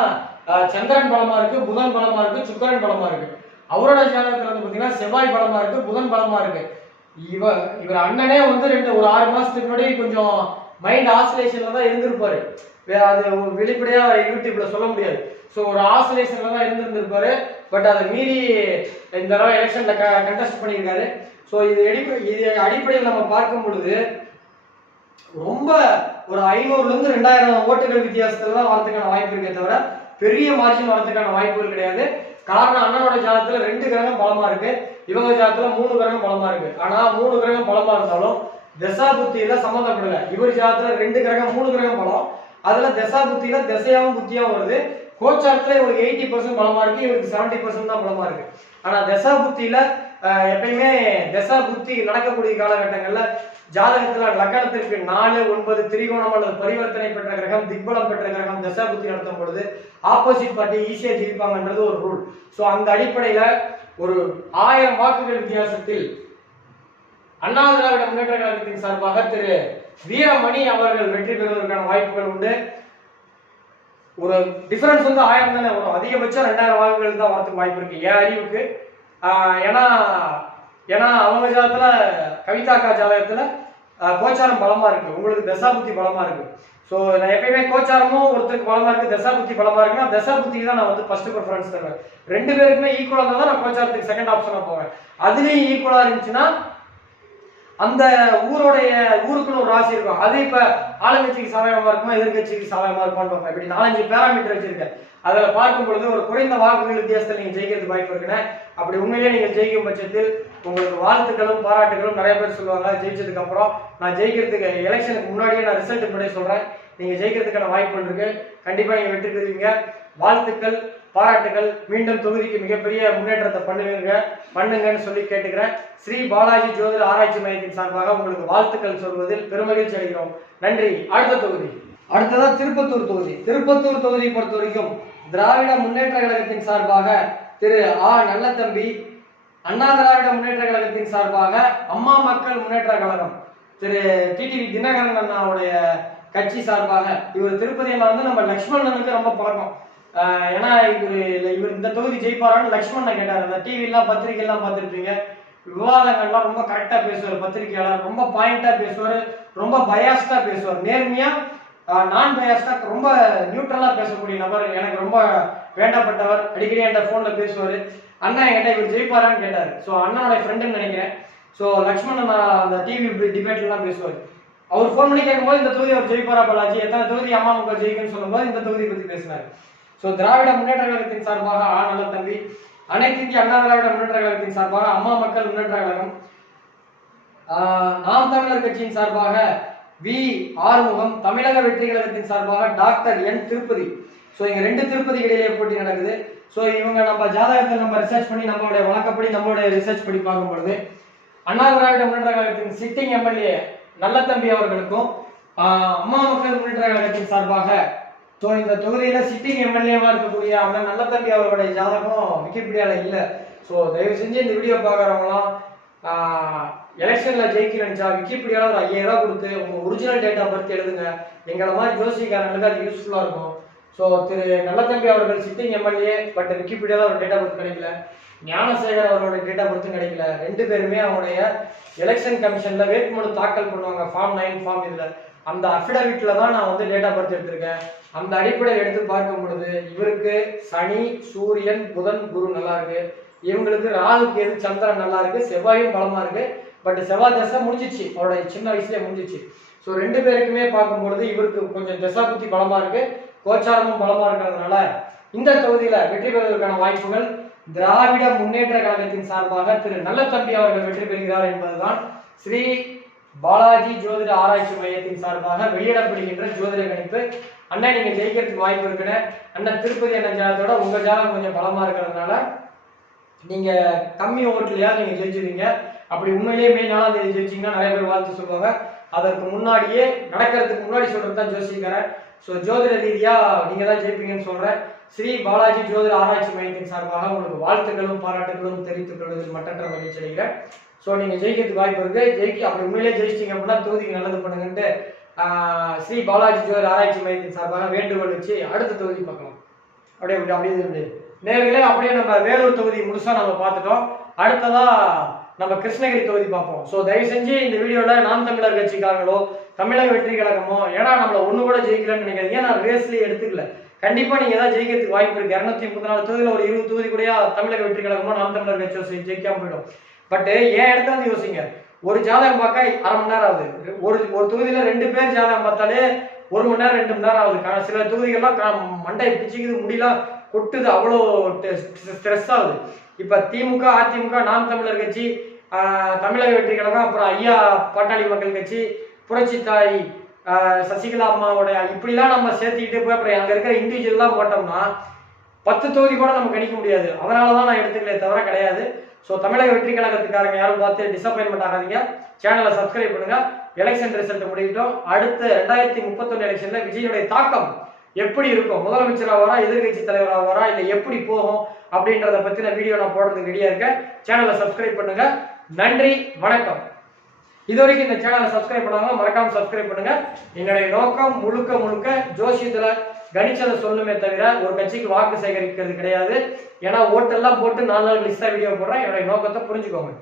சந்திரன் பலமா இருக்கு, புதன் பலமா இருக்கு, சுக்கிரன் பலமா இருக்கு. அவரோட ஜாதகத்துல வந்து பாத்தீங்கன்னா செவ்வாய் பலமா இருக்கு, புதன் பலமா இருக்கு. இவர் அண்ணனே வந்து ஒரு 6 மாசத்துக்கு முன்னாடி கொஞ்சம் மைண்ட் ஆசிலேஷன்ல தான் இருந்திருப்பாரு. அது வெளிப்படையா யூடியூப்ல சொல்ல முடியாது. ஸோ ஒரு ஆசிலேஷன்ல தான் இருந்திருப்பாரு. பட் அதை மீறி இந்த தடவை எலெக்ஷன்ல கண்டெஸ்ட் பண்ணியிருக்காரு. ஸோ இது அடிப்படையில் நம்ம பார்க்கும் பொழுது ரொம்ப ஒரு 500ல இருந்து 2000 ஓட்டுகள் வித்தியாசத்துல தான் வரதுக்கான வாய்ப்பு இருக்கே தவிர பெரிய மார்ஜின் வரதுக்கான வாய்ப்புகள் கிடையாது. காரணம், அண்ணனோட ஜாதகத்துல 2 கிரகம் பலமா இருக்கு, இவங்க ஜாதகத்துல 3 கிரகம் பலமா இருக்கு. ஆனா 3 கிரகம் பலமா இருந்தாலும் தசா புத்தியில சம்மந்தப்படல. இவர் ஜாதகத்துல 2 கிரகம் 3 கிரகம் பலம், அதுல தசா புத்தியில திசையாவும் புத்தியாவும் வருது. கோச்சாரத்துல இவருக்கு 80% பலமா இருக்கு, இவருக்கு 70% தான் பலமா இருக்கு. ஆனா தசா புத்தியில எப்பயுமே தசா புத்தி நடக்கக்கூடிய காலகட்டங்கள்ல ஜாதகத்துல லக்னத்திற்கு 4, 9 திரிகோணம் அல்லது பரிவர்த்தனை பெற்ற கிரகம், திக்பலம் பெற்ற கிரகம் தசா புத்தி நடத்தும் பொழுது ஆப்போசிட் பார்ட்டி ஈஸியா ஜெயிப்பாங்கன்றது ஒரு ரூல். ஸோ அந்த அடிப்படையில ஒரு 1000 வாக்குகள் வித்தியாசத்தில் அண்ணா திராவிட முன்னேற்ற கழகத்தின் சார்பாக திரு வீரமணி அவர்கள் வெற்றி பெறுவதற்கான வாய்ப்புகள் உண்டு. ஒரு டிஃபரன்ஸ் வந்து 1000 தானே வரும், அதிகபட்சம் 2000 வாக்குகள் தான் வரதுக்கு வாய்ப்பு இருக்கு என் அறிவுக்கு. ஏன்னா அவங்க ஜாதகத்துல கவிதாக்கா ஜாதகத்துல கோச்சாரம் பலமா இருக்கு, உங்களுக்கு தசாபுத்தி பலமா இருக்கு. ஸோ நான் எப்பயுமே கோச்சாரமும் ஒருத்தருக்கு பலமா இருக்கு, தசாபுத்தி பலமா இருக்குன்னா தசாபுத்திக்கு தான் நான் வந்து ஃபர்ஸ்ட் ப்ரிஃபரன்ஸ் தருவேன். 2 பேருக்குமே ஈக்குவலா இருந்தால் தான் நான் கோச்சாரத்துக்கு செகண்ட் ஆப்ஷனா போவேன். அதுலயும் ஈக்குவலா இருந்துச்சுன்னா அந்த ஊருக்குன்னு ஒரு ராசி இருக்கும், அது இப்ப ஆளுங்கட்சிக்கு சாதகமா இருக்குமா எதிர்கட்சிக்கு சாதகமா இருக்குமான்னு பார்ப்பேன். இப்படி 4-5 பேராமீட்டர் வச்சிருக்கேன். அதுல பார்க்கும் பொழுது ஒரு குறைந்த வாக்குகள் வித்தியாசத்தில் நீங்க ஜெயிக்கிறதுக்கு வாய்ப்பு இருக்குன்னு. அப்படி உண்மையிலேயே நீங்க ஜெயிக்கும் பட்சத்தில் உங்களுக்கு வாழ்த்துக்களும் பாராட்டுகளும் நிறைய பேர் சொல்லுவாங்க. ஜெயிச்சதுக்கு அப்புறம் நான் ஜெயிக்கிறதுக்கு எலெக்ஷனுக்கு முன்னாடியே நான் ரிசல்ட் முன்னாடியே சொல்றேன், நீங்க ஜெயிக்கிறதுக்கான வாய்ப்புகள் இருக்கு. கண்டிப்பா நீங்க வெற்றி பெறுவீங்க. வாழ்த்துக்கள், பாராட்டுகள். மீண்டும் தொகுதிக்கு மிகப்பெரிய முன்னேற்றத்தை பண்ணுங்கன்னு சொல்லி கேட்டுக்கிறேன். ஸ்ரீ பாலாஜி ஜோதிட ஆராய்ச்சி மையத்தின் சார்பாக உங்களுக்கு வாழ்த்துக்கள் சொல்வதில் பெருமகிழ்ச்சி அடைகிறோம். நன்றி. அடுத்த தொகுதி, அடுத்ததா திருப்பத்தூர் தொகுதி. திருப்பத்தூர் தொகுதியை பொறுத்த வரைக்கும் திராவிட முன்னேற்ற கழகத்தின் சார்பாக திரு நல்லதம்பி, அண்ணா திராவிட முன்னேற்ற கழகத்தின் சார்பாக அம்மா மக்கள் முன்னேற்ற கழகம் திரு டிடிவி தினகரன் அண்ணாவுடைய கட்சி சார்பாக இவர் திருப்பதி அண்ணா வந்து நம்ம லக்ஷ்மணனுக்கு ரொம்ப பழக்கம். ஏன்னா இவர் இந்த தொகுதி ஜெயிப்பாரான்னு லக்ஷ்மணன் கேட்டார். அந்த டிவி எல்லாம் பத்திரிகை எல்லாம் பார்த்துருப்பீங்க, விவாதங்கள்லாம் ரொம்ப கரெக்டா பேசுவார், பத்திரிகையாளர் ரொம்ப பாயிண்டா பேசுவார், ரொம்ப பயாஸ்டா பேசுவார், நேர்மையா நான் பயாஸ்டா ரொம்ப நியூட்ரலா பேசக்கூடிய நபர், எனக்கு ரொம்ப வேண்டப்பட்டவர். அடிக்கடி என்கிட்ட போன்ல பேசுவாரு. அண்ணா என்கிட்ட இவர் ஜெயிப்பாரான்னு கேட்டாரு. ஸோ அண்ணனோட ஃப்ரெண்டுன்னு நினைக்கிறேன். ஸோ லக்ஷ்மணன் அந்த டிவி டிபேட்ல எல்லாம் பேசுவார். அவர் போன் பண்ணி கேட்கும்போது இந்த தொகுதி அவர் ஜெயிப்பாரா பாலாஜி, எத்தனை தொகுதி அம்மா மக்கள் ஜெயிக்குன்னு சொல்லும்போது இந்த தொகுதி பத்தி பேசினாரு. ஸோ திராவிட முன்னேற்ற கழகத்தின் சார்பாக நல்லதம்பி, அனைத்து இந்திய அண்ணா திராவிட முன்னேற்ற கழகத்தின் சார்பாக அம்மா மக்கள் முன்னேற்ற கழகம், நாம் தமிழர் கட்சியின் சார்பாக வி ஆறுமுகம், தமிழக வெற்றி கழகத்தின் சார்பாக டாக்டர் என் திருப்பதி. ஸோ இங்க 2 திருப்பதி இடையிலே போட்டி நடக்குது. ஸோ இவங்க நம்ம ஜாதகத்தை நம்ம ரிசர்ச் பண்ணி நம்மளுடைய வழக்கப்படி நம்மளுடைய ரிசர்ச் படி பார்க்கும் பொழுது அண்ணா திராவிட முன்னேற்ற கழகத்தின் சிட்டிங் எம்எல்ஏ நல்லதம்பி அவர்களுக்கும் அம்மா மக்கள் முன்னேற்ற கழகத்தின் சார்பாக ஸோ இந்த தொகுதியில சிட்டிங் எம்எல்ஏவா இருக்கக்கூடிய அண்ணன் நல்லதம்பி அவர்களுடைய ஜாதகம் விக்கிபீடியால இல்லை. ஸோ தயவு செஞ்சு இந்த வீடியோ பார்க்குறவங்களாம் எலெக்ஷன்ல ஜெயிக்க நினைச்சா விக்கிபீடியால ஒரு 5000 ரூபாய் கொடுத்து உங்க ஒரிஜினல் டேட் ஆஃப் பர்த் எழுதுங்க. எங்களை மாதிரி ஜோசிக்காரங்களுக்கு அது யூஸ்ஃபுல்லா இருக்கும். ஸோ திரு நல்லதம்பி அவர்கள் சிட்டிங் எம்எல்ஏ, பட் விக்கிபீடியால ஒரு டேட் ஆஃப் பர்த் கிடைக்கல. ஞானசேகர் அவரோட டேட் ஆஃப் பர்த்தும் கிடைக்கல. 2 பேருமே அவங்களுடைய எலெக்ஷன் கமிஷன்ல வேட்புமனு தாக்கல் பண்ணுவாங்க, ஃபார்ம் 9 ஃபார்ம் இதுல. அந்த அஃபிடவிட்ல தான் நான் வந்து டேட் ஆஃப் பர்த் எடுத்திருக்கேன். அந்த அடிப்படையில் எடுத்து பார்க்கும் பொழுது இவருக்கு சனி, சூரியன், புதன், குரு நல்லா இருக்கு. இவங்களுக்கு ராகு, கேது, சந்திரன் நல்லா இருக்கு. செவ்வாயும் பலமா இருக்கு. பட் செவ்வாய் தசை முடிஞ்சிச்சு, அவருடைய சின்ன வயசுலயே முடிஞ்சிச்சு. ஸோ 2 பேருக்குமே பார்க்கும் பொழுது இவருக்கு கொஞ்சம் தசா புத்தி பலமா இருக்கு, கோச்சாரமும் பலமா இருக்கிறதுனால இந்த தொகுதியில வெற்றி பெறுவதற்கான வாய்ப்புகள் திராவிட முன்னேற்ற கழகத்தின் சார்பாக திரு நல்லதம்பி அவர்கள் வெற்றி பெறுகிறார் என்பதுதான் ஸ்ரீ பாலாஜி ஜோதிட ஆராய்ச்சி மையத்தின் சார்பாக வெளியிடப்படுகின்ற ஜோதிட கணிப்பு. அண்ணன் நீங்க ஜெயிக்கிறதுக்கு வாய்ப்பு இருக்குன்னு, அண்ணன் திருப்பதி அண்ணன் ஜாதகத்தோட உங்க ஜாதகம் கொஞ்சம் பலமா இருக்கிறதுனால நீங்க கம்மி ஓட்டுலயா நீங்க ஜெயிச்சிருவீங்க. அப்படி உண்மையிலேயே மே 4ஆம் தேதி ஜெயிச்சீங்கன்னா நிறைய பேர் வாழ்த்து சொல்லுவாங்க. அதற்கு முன்னாடியே நடக்கிறதுக்கு முன்னாடி சொல்றது தான் ஜோசிக்கிறேன். ஸோ ஜோதிட ரீதியா நீங்க தான் ஜெயிப்பீங்கன்னு சொல்றேன். ஸ்ரீ பாலாஜி ஜோதிட ஆராய்ச்சி மையத்தின் சார்பாக உங்களுக்கு வாழ்த்துக்களும் பாராட்டுகளும் தெரிவித்துக் கொள்வதில் மற்றற்ற மகிழ்ச்சி அடைகிறேன். ஸோ நீங்க ஜெயிக்கிறதுக்கு வாய்ப்பு இருக்கு. அப்படி உண்மையிலேயே ஜெயிச்சிங்க அப்படின்னா தொகுதிக்கு நல்லது பண்ணுங்கன்ட்டு ஸ்ரீ பாலாஜி ஜோதிட ஆராய்ச்சி மையத்தின் சார்பாக வேண்டுகோள் வச்சு அடுத்த தொகுதி பார்க்கலாம். அப்படியே நேர்களே, அப்படியே நம்ம வேலூர் தொகுதி முழுசா நம்ம பார்த்துட்டோம். அடுத்ததா நம்ம கிருஷ்ணகிரி தொகுதி பார்ப்போம். ஸோ தயவு செஞ்சு இந்த வீடியோல நாம் தமிழர் கட்சிக்காரங்களோ தமிழக வெற்றி கழகமோ ஏன்னா நம்மள ஒண்ணு கூட ஜெயிக்கலன்னு நினைக்காதீங்க. நான் ரேஸ்லயே எடுத்துக்கல. கண்டிப்பா நீங்க ஏதாவது ஜெயிக்கிறதுக்கு வாய்ப்பு இருக்கு. 234 தொகுதியில ஒரு 20 தொகுதி கூட தமிழக வெற்றி கழகமோ நாம் தமிழர் கட்சியோ ஜெயிக்காம போயிடும். பட் ஏன் இடத்துல வந்து யோசிங்க, ஒரு ஜாதகம் பார்க்க 1/2 மணி நேரம் ஆகுது. ஒரு தொகுதியில 2 பேர் ஜாதகம் பார்த்தாலே 1 மணி நேரம் 2 மணி நேரம் ஆகுது. சில தொகுதிகள்லாம் மண்டை பிச்சுக்குது, முடியலாம் கொட்டுது, அவ்வளோ ஸ்ட்ரெஸ் ஆகுது. இப்ப திமுக, அதிமுக, நாம் தமிழர் கட்சி, தமிழக வெற்றி கழகம், அப்புறம் ஐயா பாட்டாளி மக்கள் கட்சி, புரட்சி தாய் சசிகலா அம்மாவோட இப்படிலாம் நம்ம சேர்த்துக்கிட்டு போய் அப்புறம் அங்க இருக்கிற இண்டிவிஜுவல்லாம் போட்டோம்னா 10 தொகுதி கூட நம்ம கணிக்க முடியாது. அதனாலதான் நான் எடுத்துக்கலே தவிர கிடையாது. ஸோ தமிழக வெற்றி கழகத்துக்காரங்க யாரும் பார்த்து டிசப்பாயின்மெண்ட் ஆகாதீங்க. சேனலை சப்ஸ்கிரைப் பண்ணுங்க. எலெக்ஷன் ரிசல்ட் முடிக்கிட்டோம். அடுத்த 2031 எலெக்ஷன்ல விஜயனுடைய தாக்கம் எப்படி இருக்கும், முதலமைச்சர் ஆவாரா, எதிர்கட்சி தலைவர் ஆவாரா, இல்லை எப்படி போகும் அப்படின்றத பத்தின வீடியோ நான் போடுறதுக்கு ரெடியா இருக்கேன். சேனலை சப்ஸ்கிரைப் பண்ணுங்க. நன்றி, வணக்கம். இது வரைக்கும் இந்த சேனலை சப்ஸ்கிரைப் பண்ணாங்க, மறக்காம சப்ஸ்கிரைப் பண்ணுங்க. என்னுடைய நோக்கம் முழுக்க ஜோசியத்துல கணிச்சதை சொல்லணுமே தவிர ஒரு கட்சிக்கு வாக்கு சேகரிக்கிறது கிடையாது. ஏன்னா ஓட்டெல்லாம் போட்டு 4 நாள் லிஸ்டா வீடியோ போடுறேன். என்னுடைய நோக்கத்தை புரிஞ்சுக்கோங்க.